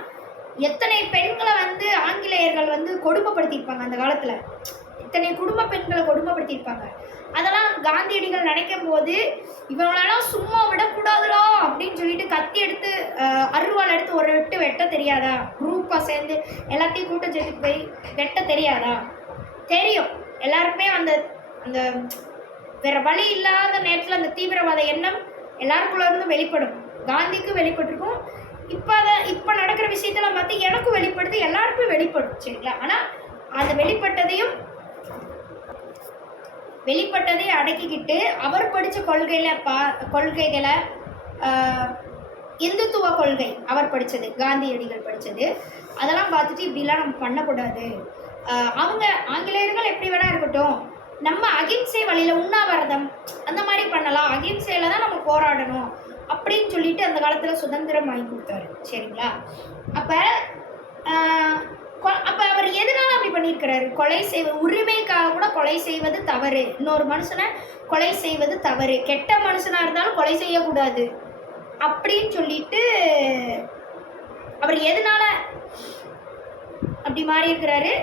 எத்தனை பெண்களை வந்து ஆங்கிலேயர்கள் வந்து கொடுமைப்படுத்தியிருப்பாங்க. அந்த காலத்தில் இத்தனை குடும்ப பெண்களை கொடுமைப்படுத்தியிருப்பாங்க. அதெல்லாம் காந்தியடிகள் நினைக்கும் போது இவங்களெல்லாம் சும்மா விடக்கூடாதுடா அப்படின்னு சொல்லிட்டு கத்தி எடுத்து அருவாள் எடுத்து ஒரு வெட்ட தெரியாதா? குரூப்பாக சேர்ந்து எல்லாத்தையும் கூட்டம் சேர்த்து போய் வெட்ட தெரியாதா? தெரியும். எல்லாருக்குமே அந்த அந்த வேற வழி இல்லாத நேரத்தில் அந்த தீவிரவாத எண்ணம் எல்லாருக்குள்ள இருந்து வெளிப்படும். காந்திக்கு வெளிப்பட்டிருக்கும். இப்போ நடக்கிற விஷயத்தெல்லாம் பார்த்து எனக்கும் வெளிப்படுது, எல்லாருக்கும் வெளிப்படும். சரிங்களா? ஆனால் அந்த வெளிப்பட்டதை அடக்கிக்கிட்டு அவர் படித்த கொள்கைகளை இந்துத்துவ கொள்கை அவர் படித்தது, காந்தியடிகள் படித்தது, அதெல்லாம் பார்த்துட்டு இப்படிலாம் நம்ம பண்ணக்கூடாது. அவங்க ஆங்கிலேயர்கள் எப்படி வேணா இருக்கட்டும், நம்ம அகிம்சை வழியில் உண்ணாவிரதம் அந்த மாதிரி பண்ணலாம், அகிம்சையில் தான் நம்ம போராடணும் அப்படின்னு சொல்லிட்டு அந்த காலத்தில் சுதந்திரம் வாங்கி கொடுத்தாரு. சரிங்களா? அப்போ அவர் எதனால அப்படி பண்ணியிருக்கிறாரு? கொலை செய்வது உரிமைக்காக கூட கொலை செய்வது தவறு, இன்னொரு மனுஷனை கொலை செய்வது தவறு, கெட்ட மனுஷனாக இருந்தாலும் கொலை செய்யக்கூடாது அப்படின்னு சொல்லிட்டு அவர் எதனால அப்படி மாறி இருக்கிறாரு?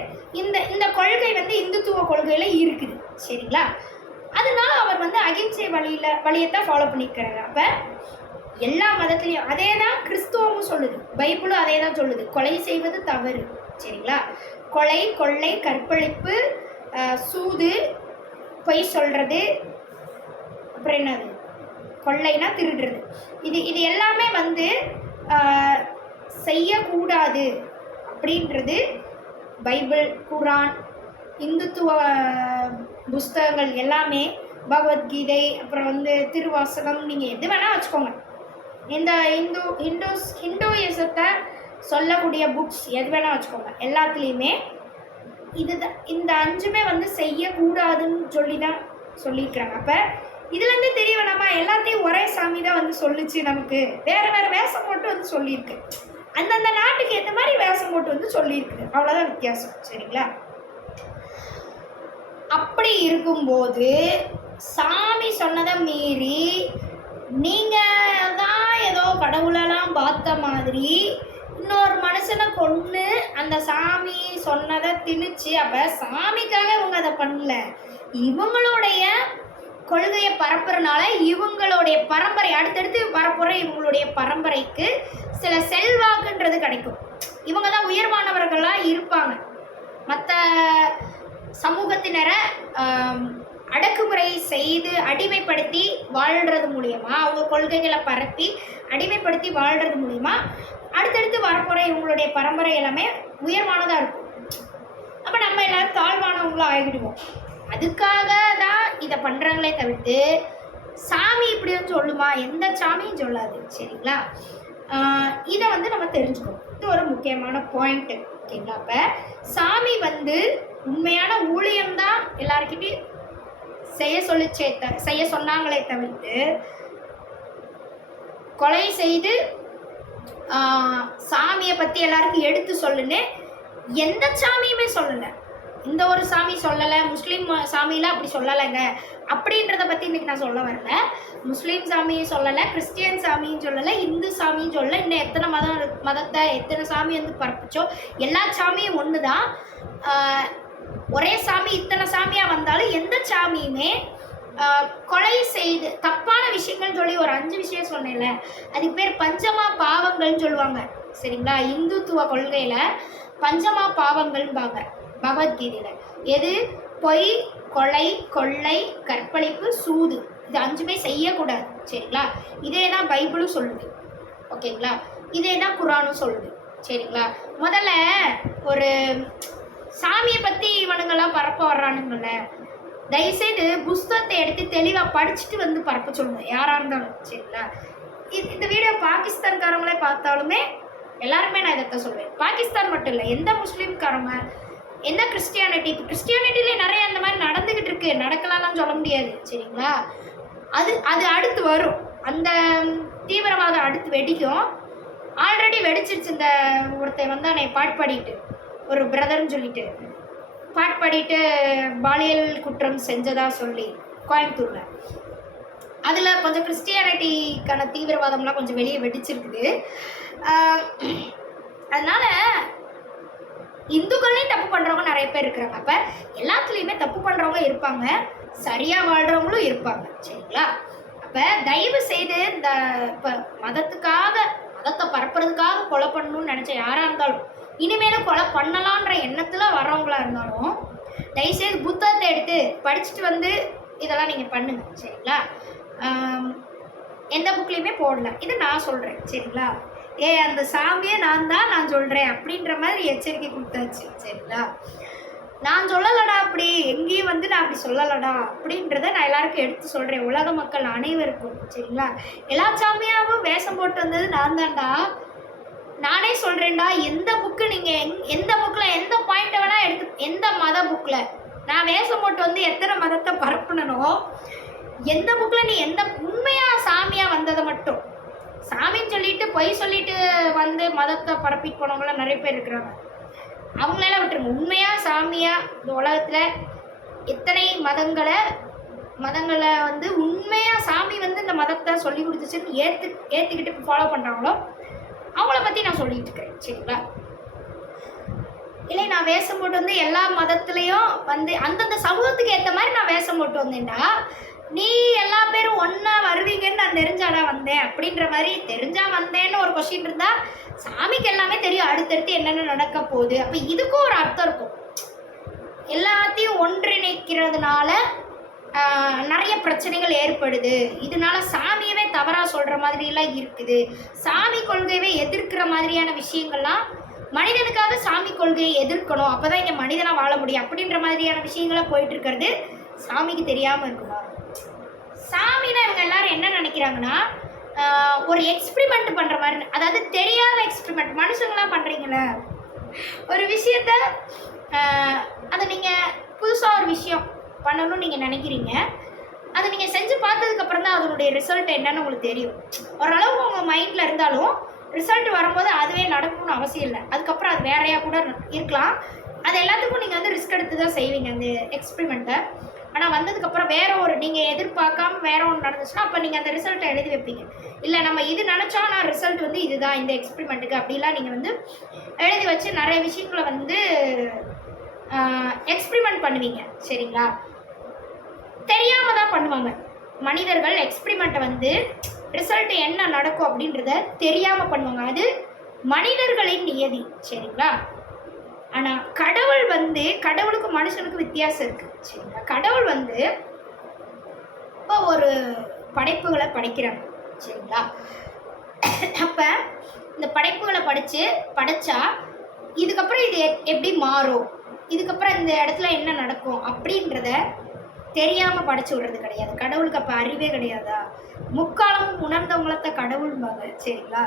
இந்த கொள்கை வந்து இந்துத்துவ கொள்கையில இருக்குது. சரிங்களா? அதனால அவர் வந்து அகிம்சை வழியத்தான் ஃபாலோ பண்ணியிருக்கிறாரு. அப்போ எல்லா மதத்துலேயும் அதே தான் கிறிஸ்துவமும் சொல்லுது, பைபிளும் அதே தான் சொல்லுது, கொலை செய்வது தவறு. சரிங்களா? கொலை, கொள்ளை, கற்பழிப்பு, சூது, பொய் சொல்கிறது, அப்புறம் என்னது கொள்ளைனா திருடுறது, இது எல்லாமே வந்து செய்யக்கூடாது அப்படின்றது பைபிள், குரான், இந்துத்துவ புஸ்தகங்கள் எல்லாமே, பகவத்கீதை, அப்புறம் வந்து திருவாசகம், நீங்கள் எது வேணால் வச்சுக்கோங்க. இந்த ஹிந்துயிசத்தை சொல்லக்கூடிய புக்ஸ் எது வேணால் வச்சுக்கோங்க. எல்லாத்துலேயுமே இந்த 5மே வந்து செய்யக்கூடாதுன்னு சொல்லி தான் சொல்லியிருக்கிறாங்க. அப்போ இதுலேருந்து தெரிய வேணாமா, எல்லாத்தையும் ஒரே சாமி தான் வந்து சொல்லிச்சு, நமக்கு வேறு வேஷம் போட்டு வந்து சொல்லியிருக்கு, அந்தந்த நாட்டுக்கு ஏற்ற மாதிரி வேஷம் போட்டு வந்து சொல்லியிருக்குது, அவ்வளோதான் வித்தியாசம். சரிங்களா? அப்படி இருக்கும்போது சாமி சொன்னதை மீறி நீங்கள் தான் ஏதோ கடவுளெல்லாம் பார்த்த மாதிரி இன்னொரு மனுஷனை கொன்று அந்த சாமி சொன்னதை திணிச்சு, அப்போ சாமிக்காக இவங்க அதை பண்ணல, இவங்களுடைய கொள்கையை பரப்புறனால இவங்களுடைய பரம்பரை அடுத்தடுத்து வரப்போகிற இவங்களுடைய பரம்பரைக்கு சில செல்வாக்குன்றது கிடைக்கும். இவங்க தான் உயர்வானவர்களாக இருப்பாங்க. மற்ற சமூகத்தினரை அடக்குமுறை செய்து அடிமைப்படுத்தி வாழ்கிறது மூலியமாக, அவங்க கொள்கைகளை பரப்பி அடிமைப்படுத்தி வாழ்கிறது மூலிமா அடுத்தடுத்து வரப்போகிற இவங்களுடைய பரம்பரை எல்லாமே உயர்வானதாக இருக்கும். அப்போ நம்ம எல்லோரும் தாழ்வானவங்களும் ஆகிடுவோம். அதுக்காக தான் இதை பண்ணுறாங்களே தவிர்த்து சாமி இப்படின்னு சொல்லுமா, எந்த சாமியும் சொல்லாது. சரிங்களா? இதை வந்து நம்ம தெரிஞ்சுக்கணும். இது ஒரு முக்கியமான பாயிண்ட்டு. ஓகேங்களா? அப்போ சாமி வந்து உண்மையான ஊழியம்தான் எல்லாருக்கிட்டையும் செய்ய சொன்னாங்களே தவிர்த்து கொலை செய்து சாமியை பற்றி எல்லாருக்கும் எடுத்து சொல்லுன்னு எந்த சாமியுமே சொல்லலை. இந்த ஒரு சாமி சொல்லலை, முஸ்லீம் சாமியெலாம் அப்படி சொல்லலைங்க அப்படின்றத பற்றி இன்றைக்கி நான் சொல்ல வரல. முஸ்லீம் சாமியும் சொல்லலை, கிறிஸ்டியன் சாமியும் சொல்லலை, இந்து சாமியும் சொல்லலை, இன்னும் எத்தனை மதத்தை எத்தனை சாமி வந்து பரப்பிச்சோ எல்லா சாமியும் ஒன்று தான். ஒரே சாமி இத்தனை சாமியாக வந்தாலும் எந்த சாமியுமே கொலை செய்து தப்பான விஷயங்கள்னு சொல்லி ஒரு 5 விஷயம் சொன்னேன்ல, அதுக்கு பேர் பஞ்சமா பாவங்கள்னு சொல்லுவாங்க. சரிங்களா? இந்துத்துவ கொள்கையில் பஞ்சமா பாவங்கள்பாங்க பகவத்கீதையில். எது? பொய், கொலை, கொள்ளை, கற்பழிப்பு, சூது. இது 5மே செய்யக்கூடாது. சரிங்களா? இதே தான் பைபிளும் சொல்லுது. ஓகேங்களா? இதே தான் குரானும் சொல்லுது. சரிங்களா? முதல்ல ஒரு சாமியை பற்றி இவனுங்கெல்லாம் பரப்ப வர்றானுங்கள, தயவுசெய்து புஸ்தகத்தை எடுத்து தெளிவாக படிச்சுட்டு வந்து பரப்ப சொல்லுங்க, யாராக இருந்தாலும். சரிங்களா? இந்த வீடியோ பாகிஸ்தான்காரங்களே பார்த்தாலுமே எல்லாருமே நான் இதைத்தான் சொல்வேன். பாகிஸ்தான் மட்டும் இல்லை, எந்த முஸ்லீம்காரங்க, எந்த கிறிஸ்டியானிட்டி, இப்போ கிறிஸ்டியானிட்டிலே நிறைய அந்த மாதிரி நடந்துக்கிட்டு இருக்கு, நடக்கலாம்லாம் சொல்ல முடியாது. சரிங்களா? அது அது அடுத்து வரும். அந்த தீவிரவாதம் அடுத்து வெடிக்கும். ஆல்ரெடி வெடிச்சிருச்சு. இந்த ஒருத்தன் வந்து என்னை பாட்டு பாடிட்டு, ஒரு பிரதர்ன்னு சொல்லிட்டு பாட்டு பாடிட்டு பாலியல் குற்றம் செஞ்சதா சொல்லி கோயம்புத்தூரில், அதில் கொஞ்சம் கிறிஸ்டியானிட்டிக்கான தீவிரவாதம்லாம் கொஞ்சம் வெளியே வெடிச்சிருக்குது. அதனால் இந்துக்கள்லையும் தப்பு பண்ணுறவங்க நிறைய பேர் இருக்கிறாங்க. அப்போ எல்லாத்துலேயுமே தப்பு பண்ணுறவங்க இருப்பாங்க, சரியாக வாழ்கிறவங்களும் இருப்பாங்க. சரிங்களா? அப்போ தயவு செய்து இந்த இப்போ மதத்தை பரப்புறதுக்காக கொலை பண்ணணும்னு நினச்ச யாராக இருந்தாலும், இனிமேலும் கொலை பண்ணலான்ற எண்ணத்தில் வரவங்களா இருந்தாலும், தயவுசெய்து புத்தகத்தை எடுத்து படிச்சுட்டு வந்து இதெல்லாம் நீங்கள் பண்ணுங்க. சரிங்களா? எந்த புக்லேயுமே போடல, இது நான் சொல்கிறேன். சரிங்களா? அந்த சாமியே நான் சொல்கிறேன் அப்படின்ற மாதிரி எச்சரிக்கை கொடுத்தாச்சு. சரிங்களா? நான் சொல்லலடா, அப்படி எங்கேயும் வந்து நான் அப்படி சொல்லலடா அப்படின்றத நான் எல்லாருக்கும் எடுத்து சொல்கிறேன், உலக மக்கள் அனைவருக்கும். சரிங்களா? எல்லா சாமியாகவும் வேஷம் போட்டு வந்தது நான் தான்டா. நானே சொல்கிறேன்டா, எந்த புக்கு நீங்கள் எந்த புக்கில் எந்த பாயிண்ட்டை வேணால் எடுத்து, எந்த மத புக்கில் நான் வேஷம் போட்டு வந்து எத்தனை மதத்தை பரப்புனனோ, எந்த புக்கில் நீ எந்த உண்மையாக சாமியாக வந்ததை மட்டும், சாமின்னு சொல்லிட்டு பொய் சொல்லிட்டு வந்து மதத்தை பரப்பிட்டு போனவங்களாம் நிறைய பேர் இருக்கிறாங்க, அவங்களெல்லாம் விட்டுருங்க. உண்மையாக சாமியாக இந்த உலகத்தில் எத்தனை மதங்களை வந்து உண்மையாக சாமி வந்து இந்த மதத்தை சொல்லி கொடுத்துச்சுன்னு ஏற்றுக்கிட்டு ஃபாலோ பண்ணுறாங்களோ அவங்கள பற்றி நான் சொல்லிட்டு இருக்கிறேன். சரிங்களா? இல்லை நான் வேஷம் போட்டு வந்து எல்லா மதத்துலேயும் வந்து அந்தந்த சமூகத்துக்கு ஏற்ற மாதிரி நான் வேஷம் போட்டு வந்தேன்டா, நீ எல்லா பேரும் ஒன்றா வருவீங்கன்னு நான் தெரிஞ்சாடா வந்தேன் அப்படின்ற மாதிரி, தெரிஞ்சா வந்தேன்னு ஒரு கொஸ்டின் இருந்தால் சாமிக்கு எல்லாமே தெரியும் அடுத்தடுத்து என்னென்ன நடக்க போகுது. அப்போ இதுக்கும் ஒரு அர்த்தம் இருக்கும். எல்லாத்தையும் ஒன்றிணைக்கிறதுனால நிறைய பிரச்சனைகள் ஏற்படுது, இதனால சாமியவே தவறாக சொல்கிற மாதிரிலாம் இருக்குது, சாமி கொள்கையவே எதிர்க்கிற மாதிரியான விஷயங்கள்லாம், மனிதனுக்காக சாமி கொள்கையை எதிர்க்கணும், அப்போ தான் இங்கே மனிதனாக வாழ முடியும் அப்படின்ற மாதிரியான விஷயங்கள்லாம் போயிட்டு இருக்கிறது சாமிக்கு தெரியாமல் இருக்குமா? சாமினா இவங்க எல்லாரும் என்ன நினைக்கிறாங்கன்னா, ஒரு எக்ஸ்பிரிமெண்ட் பண்ணுற மாதிரி, அதாவது தெரியாத எக்ஸ்பிரிமெண்ட். மனுஷங்களாம் பண்ணுறீங்கள ஒரு விஷயத்த, அதை நீங்கள் புதுசாக ஒரு விஷயம் பண்ணணும்னு நீங்கள் நினைக்கிறீங்க, அதை நீங்கள் செஞ்சு பார்த்ததுக்கப்புறம் தான் அதனுடைய ரிசல்ட் என்னன்னு உங்களுக்கு தெரியும். ஓரளவுக்கு உங்கள் மைண்டில் இருந்தாலும் ரிசல்ட் வரும்போது அதுவே நடக்கணும்னு அவசியம் இல்லை, அதுக்கப்புறம் அது வேறையாக கூட இருக்கலாம். அது எல்லாத்துக்கும் நீங்கள் வந்து ரிஸ்க் எடுத்து தான் செய்வீங்க அந்த எக்ஸ்பிரிமெண்ட்டை. ஆனால் வந்ததுக்கப்புறம் வேறு ஒரு நீங்கள் எதிர்பார்க்காம வேறு ஒன்று நடந்துச்சுன்னா அப்போ நீங்கள் அந்த ரிசல்ட்டை எழுதி வைப்பீங்க. இல்லை நம்ம இது நினச்சா நான் ரிசல்ட் வந்து இதுதான் இந்த எக்ஸ்பிரிமெண்ட்டுக்கு அப்படிலாம் நீங்கள் வந்து எழுதி வச்சு நிறைய விஷயங்களை வந்து எக்ஸ்பிரிமெண்ட் பண்ணுவீங்க. சரிங்களா? தெரியாமல் தான் பண்ணுவாங்க மனிதர்கள். எக்ஸ்பிரிமெண்ட்டை வந்து ரிசல்ட் என்ன நடக்கும் அப்படின்றத தெரியாமல் பண்ணுவாங்க, அது மனிதர்களின் நியதி. சரிங்களா? ஆனால் கடவுள் வந்து, கடவுளுக்கு மனுஷனுக்கு வித்தியாசம் இருக்குது. சரிங்களா? கடவுள் வந்து இப்போ ஒரு படைப்புகளை படைக்கிறாங்க. சரிங்களா? அப்போ இந்த படைப்புகளை படைச்சா இதுக்கப்புறம் இது எப்படி மாறும், இதுக்கப்புறம் இந்த இடத்துல என்ன நடக்கும் அப்படின்றத தெரியாமல் படைச்சு விடுறது கிடையாது. கடவுளுக்கு அப்போ அறிவே கிடையாதா? முக்காலமும் உணர்ந்தவங்களத்தான் கடவுள்பாங்க. சரிங்களா?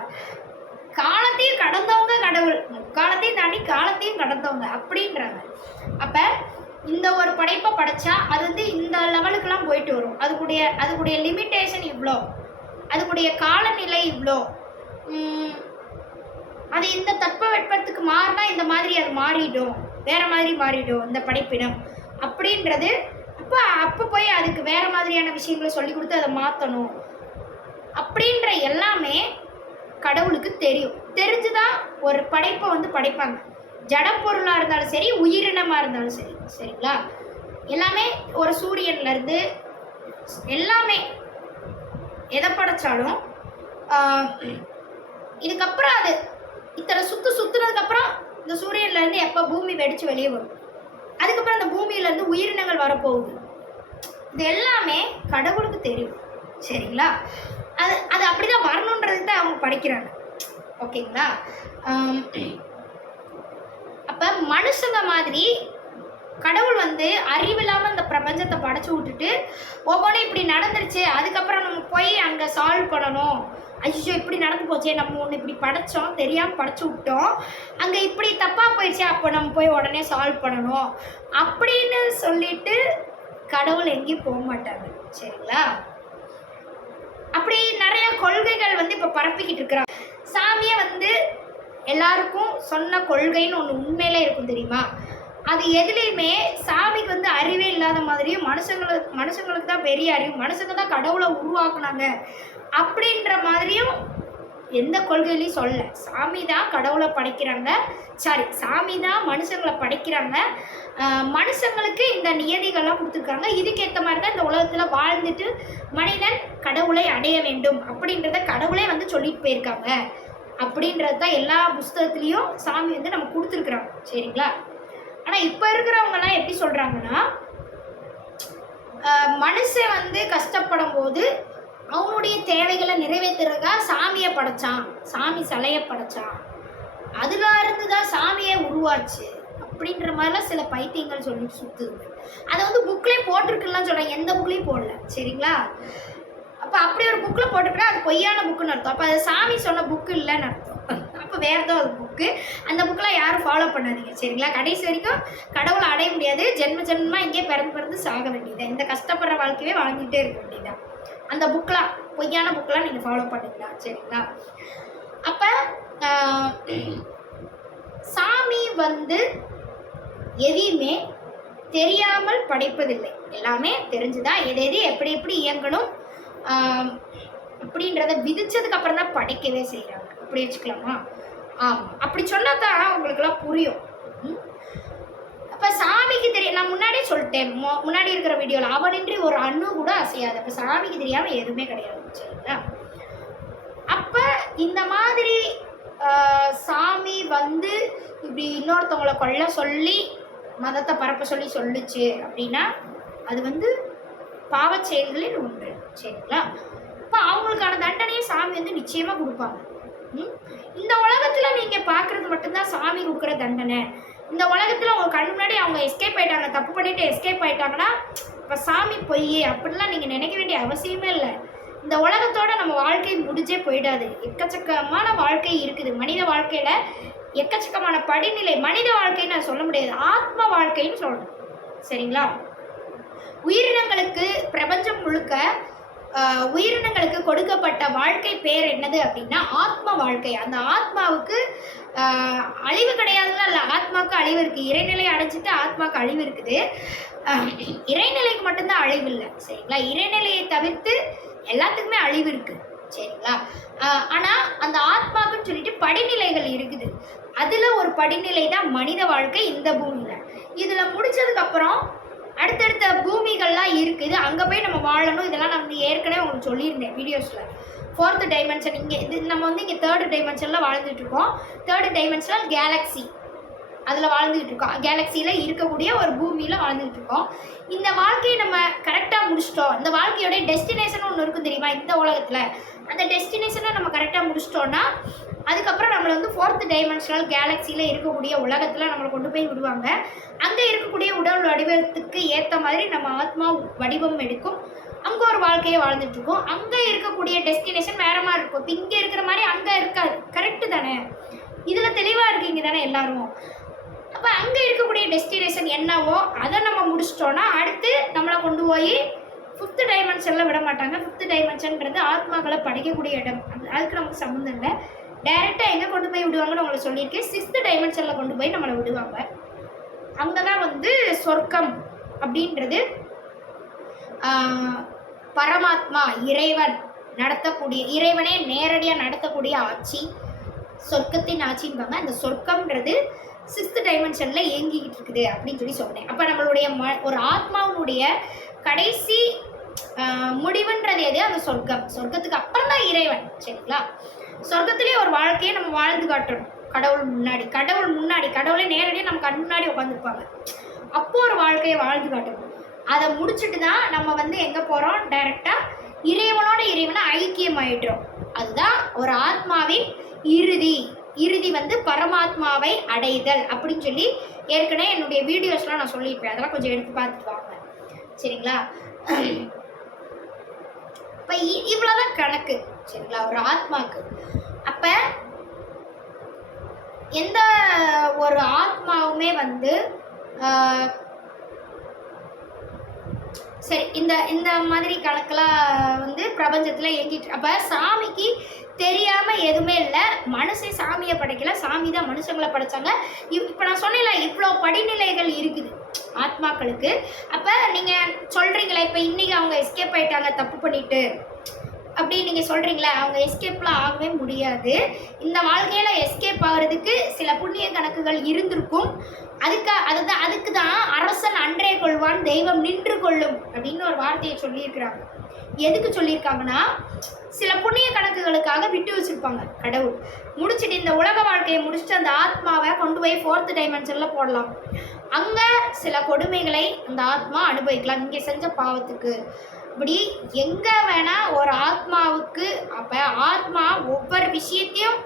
காலத்தையும் கடந்தவங்க கடவுள், முக்காலத்தையும் தாண்டி காலத்தையும் கடந்தவங்க அப்படின்றாங்க. அப்போ இந்த ஒரு படைப்பை படைச்சா அது வந்து இந்த லெவலுக்கெல்லாம் போயிட்டு வரும், அதுக்குடைய லிமிட்டேஷன் இவ்வளோ, அதுக்குடைய காலநிலை இவ்வளோ, அது இந்த தட்பவெட்பத்துக்கு மாறினா இந்த மாதிரி அது மாறிடும், வேறு மாதிரி மாறிடும் இந்த படைப்பிடம் அப்படின்றது. அப்போ போய் அதுக்கு வேறு மாதிரியான விஷயங்களை சொல்லி கொடுத்து அதை மாற்றணும் அப்படின்ற எல்லாமே கடவுளுக்கு தெரியும். தெரிஞ்சுதான் ஒரு படைப்பை வந்து படைப்பாங்க. ஜட பொருளாக இருந்தாலும் சரி, உயிரினமாக இருந்தாலும் சரி, சரிங்களா? எல்லாமே ஒரு சூரியன்லேருந்து எல்லாமே எதை படைச்சாலும் இதுக்கப்புறம் அது இத்தனை சுற்றுனதுக்கப்புறம் இந்த சூரியன்லேருந்து எப்போ பூமி வெடித்து வெளியே வரும், அதுக்கப்புறம் அந்த பூமியிலேருந்து உயிரினங்கள் வரப்போகுது. இது எல்லாமே கடவுளுக்கு தெரியும், சரிங்களா? அது அப்படி தான் வரணுன்றதுக்கு தான் அவங்க படைக்கிறாங்க, ஓகேங்களா? அப்போ மனுஷங்க மாதிரி கடவுள் அறிவில்லாமல் இந்த பிரபஞ்சத்தை படைச்சு விட்டுட்டு ஒவ்வொன்றும் இப்படி நடந்துருச்சு, அதுக்கப்புறம் நம்ம போய் அங்கே சால்வ் பண்ணணும். ஐயோ இப்படி நடந்து போச்சே, நம்ம ஒன்று இப்படி படைச்சோம், தெரியாமல் படைச்சு விட்டோம், அங்கே இப்படி தப்பாக போயிடுச்சு, அப்போ நம்ம போய் உடனே சால்வ் பண்ணணும் அப்படின்னு சொல்லிட்டு கடவுள் எங்கேயும் போக மாட்டாங்க, சரிங்களா? அப்படி நிறைய கொள்கைகள் இப்போ பரப்பிக்கிட்டு இருக்கிறாங்க. சாமியை எல்லாருக்கும் சொன்ன கொள்கைன்னு ஒன்று உண்மையிலே இருக்கும், தெரியுமா? அது எதுலேயுமே சாமிக்கு அறிவே இல்லாத மாதிரியும் மனுஷங்களுக்கு தான் பெரிய அறிவு, மனுஷங்க தான் கடவுளை உருவாக்குனாங்க அப்படின்ற மாதிரியும் எந்த கொள்கையிலையும் சொல்ல. சாமி தான் கடவுளை படைக்கிறாங்க, சாமி தான் மனுஷங்களை படைக்கிறாங்க, மனுஷங்களுக்கு இந்த நியதிகள்லாம் கொடுத்துருக்காங்க, இதுக்கேற்ற மாதிரி தான் இந்த உலகத்தில் வாழ்ந்துட்டு மனிதன் கடவுளை அடைய வேண்டும் அப்படின்றத கடவுளே சொல்லிட்டு போயிருக்காங்க அப்படின்றது தான் எல்லா புஸ்தகத்துலேயும் சாமி நம்ம கொடுத்துருக்குறாங்க, சரிங்களா? ஆனால் இப்போ இருக்கிறவங்கலாம் எப்படி சொல்கிறாங்கன்னா, மனுஷன் கஷ்டப்படும் போது அவனுடைய தேவைகளை நிறைவேற்றுறதுக்காக சாமியை படைச்சான், சாமி சிலையை படைச்சான், அதுல இருந்து தான் சாமியை உருவாச்சு அப்படின்ற மாதிரிலாம் சில பைத்தியங்கள் சொல்லி சுற்றுது. அதை புக்லேயே போட்டிருக்குலாம் சொல்கிறாங்க, எந்த புக்லேயும் போடல, சரிங்களா? அப்போ அப்படி ஒரு புக்கில் போட்டிருக்கா அது பொய்யான புக்குன்னு அர்த்தம். அப்போ அது சாமி சொன்ன புக்கு இல்லைன்னு அர்த்தம். அப்போ வேறு ஏதோ ஒரு புக்கு, அந்த புக்கெலாம் யாரும் ஃபாலோ பண்ணாதீங்க, சரிங்களா? கடைசி வரைக்கும் கடவுளை அடைய முடியாது, ஜென்மமாக இங்கே பிறந்து சாக வேண்டியது, இந்த கஷ்டப்படுற வாழ்க்கையே வாழ்ந்துகிட்டே இருக்க வேண்டியதான். அந்த புக்கெலாம் பொய்யான புக்கெலாம் நீங்கள் ஃபாலோ பண்ணிங்களா, சரிங்களா? அப்போ சாமி எதையுமே தெரியாமல் படைப்பதில்லை, எல்லாமே தெரிஞ்சுதான் எது எப்படி எப்படி இயங்கணும் அப்படின்றத விதிச்சதுக்கு அப்புறம் தான் படைக்கவே செய்கிறாங்க, அப்படி வச்சுக்கலாமா? ஆமாம், அப்படி சொன்னால் தான் உங்களுக்குலாம் புரியும். அப்போ சாமிக்கு தெரியும், நான் முன்னாடியே சொல்லிட்டேன், முன்னாடி இருக்கிற வீடியோவில், அவனின்றி ஒரு அணு கூட அசையாது. அப்போ சாமிக்கு தெரியாமல் எதுவுமே கிடையாது, சரிங்களா? அப்போ இந்த மாதிரி சாமி இப்படி இன்னொருத்தவங்களை கொல்ல சொல்லி மதத்தை பரப்ப சொல்லி சொல்லுச்சு அப்படின்னா அது பாவச் செயல்களில் ஒன்று, சரிங்களா? இப்போ அவங்களுக்கான தண்டனையை சாமி நிச்சயமாக கொடுப்பாங்க. இந்த உலகத்தில் நீங்கள் பார்க்குறது மட்டும்தான் சாமி கொடுக்குற தண்டனை. இந்த உலகத்தில் அவங்க கண் முன்னாடி அவங்க எஸ்கேப் ஆகிட்டாங்க, தப்பு பண்ணிவிட்டு எஸ்கேப் ஆகிட்டாங்கன்னா இப்போ சாமி பொய் அப்படிலாம் நீங்கள் நினைக்க வேண்டிய அவசியமே இல்லை. இந்த உலகத்தோட நம்ம வாழ்க்கை முடிஞ்சே போயிடாது, எக்கச்சக்கமான வாழ்க்கை இருக்குது. மனித வாழ்க்கையில் எக்கச்சக்கமான படிநிலை, மனித வாழ்க்கைன்னு நான் சொல்ல முடியாது, ஆத்ம வாழ்க்கைன்னு சொல்லணும், சரிங்களா? உயிரினங்களுக்கு பிரபஞ்சம் முழுக்க உயிரினங்களுக்கு கொடுக்கப்பட்ட வாழ்க்கை பேர் என்னது அப்படின்னா ஆத்ம வாழ்க்கை. அந்த ஆத்மாவுக்கு அழிவு கிடையாதுன்னா இல்லை, ஆத்மாவுக்கு அழிவு இருக்குது. இறைநிலை அடைச்சிட்டு ஆத்மாவுக்கு அழிவு இருக்குது, இறைநிலைக்கு மட்டும்தான் அழிவு இல்லை, சரிங்களா? இறைநிலையை தவிர்த்து எல்லாத்துக்குமே அழிவு இருக்குது, சரிங்களா? ஆனால் அந்த ஆத்மாவுக்குன்னு சொல்லிட்டு படிநிலைகள் இருக்குது. அதில் ஒரு படிநிலை தான் மனித வாழ்க்கை இந்த பூமியில். இதில் முடிச்சதுக்கப்புறம் அடுத்தடுத்த பூமிகள்லாம் இருக்குது, அங்கே போய் நம்ம வாழணும். இதெல்லாம் நான் ஏற்கனவே உங்களுக்கு சொல்லியிருந்தேன் வீடியோஸில். 4th டைமென்ஷன், இங்கே இது நம்ம இங்கே 3rd டைமென்ஷனில் வாழ்ந்துட்டுருக்கோம். 3rd டைமென்ஷனல் கேலக்ஸி, அதில் வாழ்ந்துகிட்டு இருக்கோம். கேலக்சியில் இருக்கக்கூடிய ஒரு பூமியில் வாழ்ந்துகிட்டு இருக்கோம். இந்த வாழ்க்கையை நம்ம கரெக்டாக முடிச்சிட்டோம். இந்த வாழ்க்கையோடைய டெஸ்டினேஷன் ஒன்று இருக்கும் தெரியுமா இந்த உலகத்தில். அந்த டெஸ்டினேஷனை நம்ம கரெக்டாக முடிச்சிட்டோன்னா அதுக்கப்புறம் நம்மளை 4th டைமென்ஷனல் கேலக்சியில் இருக்கக்கூடிய உலகத்தில் நம்மளை கொண்டு போய் விடுவாங்க. அங்கே இருக்கக்கூடிய உடல் வடிவத்துக்கு ஏற்ற மாதிரி நம்ம ஆத்மா வடிவம் எடுக்கும். அங்கே ஒரு வாழ்க்கையை வாழ்ந்துட்டுருக்கோம். அங்கே இருக்கக்கூடிய டெஸ்டினேஷன் வேறு மாதிரி இருக்கும். இப்போ இங்கே இருக்கிற மாதிரி அங்கே இருக்காது. கரெக்டு தானே? இதில் தெளிவாக இருக்கீங்க தானே எல்லாரும்? அப்போ அங்கே இருக்கக்கூடிய டெஸ்டினேஷன் என்னவோ அதை நம்ம முடிச்சிட்டோன்னா அடுத்து நம்மளை கொண்டு போய் 5th டைமென்ஷனில் விட மாட்டாங்க. 5th டைமென்ஷன்றது ஆத்மாக்களை படைக்கக்கூடிய இடம். அதுக்கு நமக்கு சம்மந்தம் இல்லை. டைரெக்டாக எங்கே கொண்டு போய் விடுவாங்கன்னு உங்களை சொல்லியிருக்கேன். 6th டைமென்ஷனில் கொண்டு போய் நம்மளை விடுவாங்க. அங்கே தான் சொர்க்கம் அப்படின்றது பரமாத்மா இறைவன் நடத்தக்கூடிய, இறைவனே நேரடியாக நடத்தக்கூடிய ஆட்சி, சொர்க்கத்தின் ஆட்சின்பாங்க. அந்த சொர்க்கம்ன்றது 6th டைமென்ஷனில் இயங்கிக்கிட்டு இருக்குது அப்படின்னு சொல்லி சொன்னேன். அப்போ நம்மளுடைய ஒரு ஆத்மாவுடைய கடைசி முடிவுன்றது எது? அந்த சொர்க்கத்துக்கு அப்புறம் தான் இறைவன். சரிங்களா? சொர்க்கத்திலே ஒரு வாழ்க்கையை நம்ம வாழ்ந்து காட்டணும். கடவுளே நேரடியாக நம்ம கண் முன்னாடி உட்காந்துருப்பாங்க. அப்போ ஒரு வாழ்க்கையை வாழ்ந்து காட்டணும். அதை முடிச்சுட்டு தான் நம்ம எங்கே போகிறோம்? டைரெக்டாக இறைவனை ஐக்கியம் ஆயிடுறோம். அதுதான் ஒரு ஆத்மாவின் இறுதி பரமாத்மாவை அடைதல் அப்படின்னு சொல்லி ஏற்கனவே என்னுடைய வீடியோஸ்லாம் நான் சொல்லியிருப்பேன். அதெல்லாம் கொஞ்சம் எடுத்து பார்த்துட்டு வாங்க. சரிங்களா? இப்போ இவ்வளோதான் கணக்கு. சரிங்களா? ஒரு ஆத்மாக்கு. அப்போ எந்த ஒரு ஆத்மாவுமே சரி இந்த மாதிரி கணக்கெல்லாம் பிரபஞ்சத்தில் இயங்கிட்டு, அப்போ சாமிக்கு தெரியாமல் எதுவுமே இல்லை. மனுஷன் சாமியை படைக்கல, சாமி தான் மனுஷங்களை படைச்சாங்க. இப்போ நான் சொன்னேன்ல, இவ்வளோ படிநிலைகள் இருக்குது ஆத்மாக்களுக்கு. அப்போ நீங்கள் சொல்கிறீங்களே, இப்போ இன்றைக்கி அவங்க எஸ்கேப் ஆகிட்டாங்க தப்பு பண்ணிட்டு அப்படி நீங்கள் சொல்கிறீங்களே, அவங்க எஸ்கேப்லாம் ஆகவே முடியாது. இந்த வாழ்க்கையில் எஸ்கேப் ஆகிறதுக்கு சில புண்ணிய கணக்குகள் இருந்திருக்கும். அதுக்கு தான் அரசன் அன்றே கொள்வான், தெய்வம் நின்று கொள்ளும் அப்படின்னு ஒரு வார்த்தையை சொல்லியிருக்கிறாங்க. எதுக்கு சொல்லியிருக்காங்கன்னா, சில புண்ணிய கணக்குகளுக்காக விட்டு வச்சுருப்பாங்க கடவுள். முடிச்சுட்டு இந்த உலக வாழ்க்கையை முடிச்சுட்டு அந்த ஆத்மாவை கொண்டு போய் 4th டைமென்ஷனில் போடலாம். அங்கே சில கொடுமைகளை அந்த ஆத்மா அனுபவிக்கலாம், இங்கே செஞ்ச பாவத்துக்கு. இப்படி எங்கே வேணால் ஒரு ஆத்மாவுக்கு. அப்போ ஆத்மா ஒவ்வொரு விஷயத்தையும்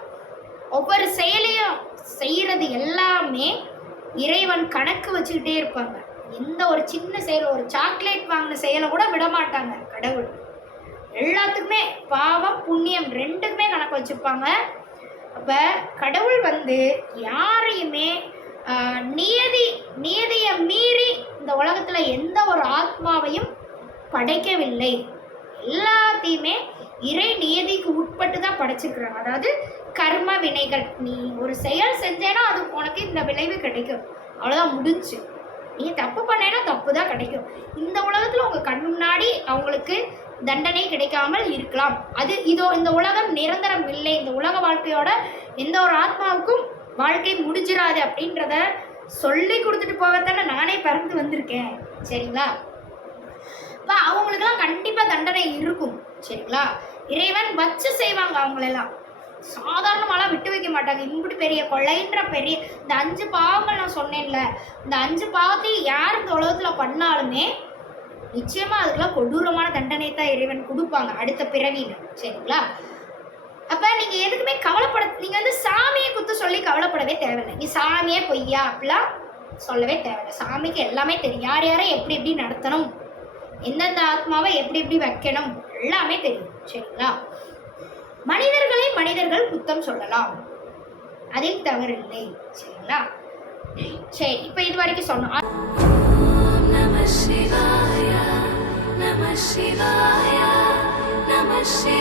ஒவ்வொரு செயலையும் செய்கிறது எல்லாமே இறைவன் கணக்கு வச்சுக்கிட்டே இருப்பாங்க. எந்த ஒரு சின்ன செயல், ஒரு சாக்லேட் வாங்கின செயலை கூட விட மாட்டாங்க கடவுள். எல்லாத்துக்குமே பாவம் புண்ணியம் ரெண்டுக்குமே கணக்கு வச்சுருப்பாங்க. அப்போ கடவுள் யாரையுமே நியதியை மீறி இந்த உலகத்தில் எந்த ஒரு ஆத்மாவையும் படைக்கவில்லை. எல்லாத்தையுமே இறை நியதிக்கு உட்பட்டு தான் படைச்சிருக்கிறாங்க. அதாவது கர்ம வினைகள். நீ ஒரு செயல் செஞ்சேன்னா அது உனக்கு இந்த விளைவு கிடைக்கும், அவ்வளோதான், முடிஞ்சு. நீ தப்பு பண்ணேன்னா தப்பு தான் கிடைக்கும். இந்த உலகத்தில் உங்கள் கண் முன்னாடி அவங்களுக்கு தண்டனை கிடைக்காமல் இருக்கலாம். இந்த உலகம் நிரந்தரம் இல்லை. இந்த உலக வாழ்க்கையோட எந்த ஒரு ஆத்மாவுக்கும் வாழ்க்கை முடிஞ்சிடாது அப்படின்றத சொல்லி கொடுத்துட்டு போகத்தானே நானே பிறந்து வந்திருக்கேன். சரிங்களா? இப்போ அவங்களுக்கெல்லாம் கண்டிப்பாக தண்டனை இருக்கும். சரிங்களா? இறைவன் வச்சு செய்வாங்க. அவங்களெல்லாம் சாதாரணமாலாம் விட்டு வைக்க மாட்டாங்க. இப்படி பெரிய கொள்ளைன்ற பெரிய இந்த 5 பாவங்கள் நான் சொன்னேன்ல, இந்த 5 பாவத்தையும் யார் இந்த உலகத்தில் பண்ணாலுமே நிச்சயமாக அதுக்கெல்லாம் கொடூரமான தண்டனை தான் இறைவன் கொடுப்பாங்க அடுத்த பிறவியில். சரிங்களா? அப்போ நீங்கள் எதுக்குமே நீங்கள் சாமியை குத்து சொல்லி கவலைப்படவே தேவையில்லை. நீ சாமியே பொய்யா அப்படிலாம் சொல்லவே தேவையில்லை. சாமிக்கு எல்லாமே தெரியும். யாரை எப்படி நடத்தணும், எந்தெந்த ஆத்மாவை எப்படி வைக்கணும் எல்லாமே தெரியும். சரிங்களா? மனிதர்கள் குத்தம் சொல்லலாம், அதில் தவறில்லை. சரிங்களா? சரி, இப்போ இது வரைக்கும் சொன்னோம். நம சிவாய நம சிவாய நம சிவாய.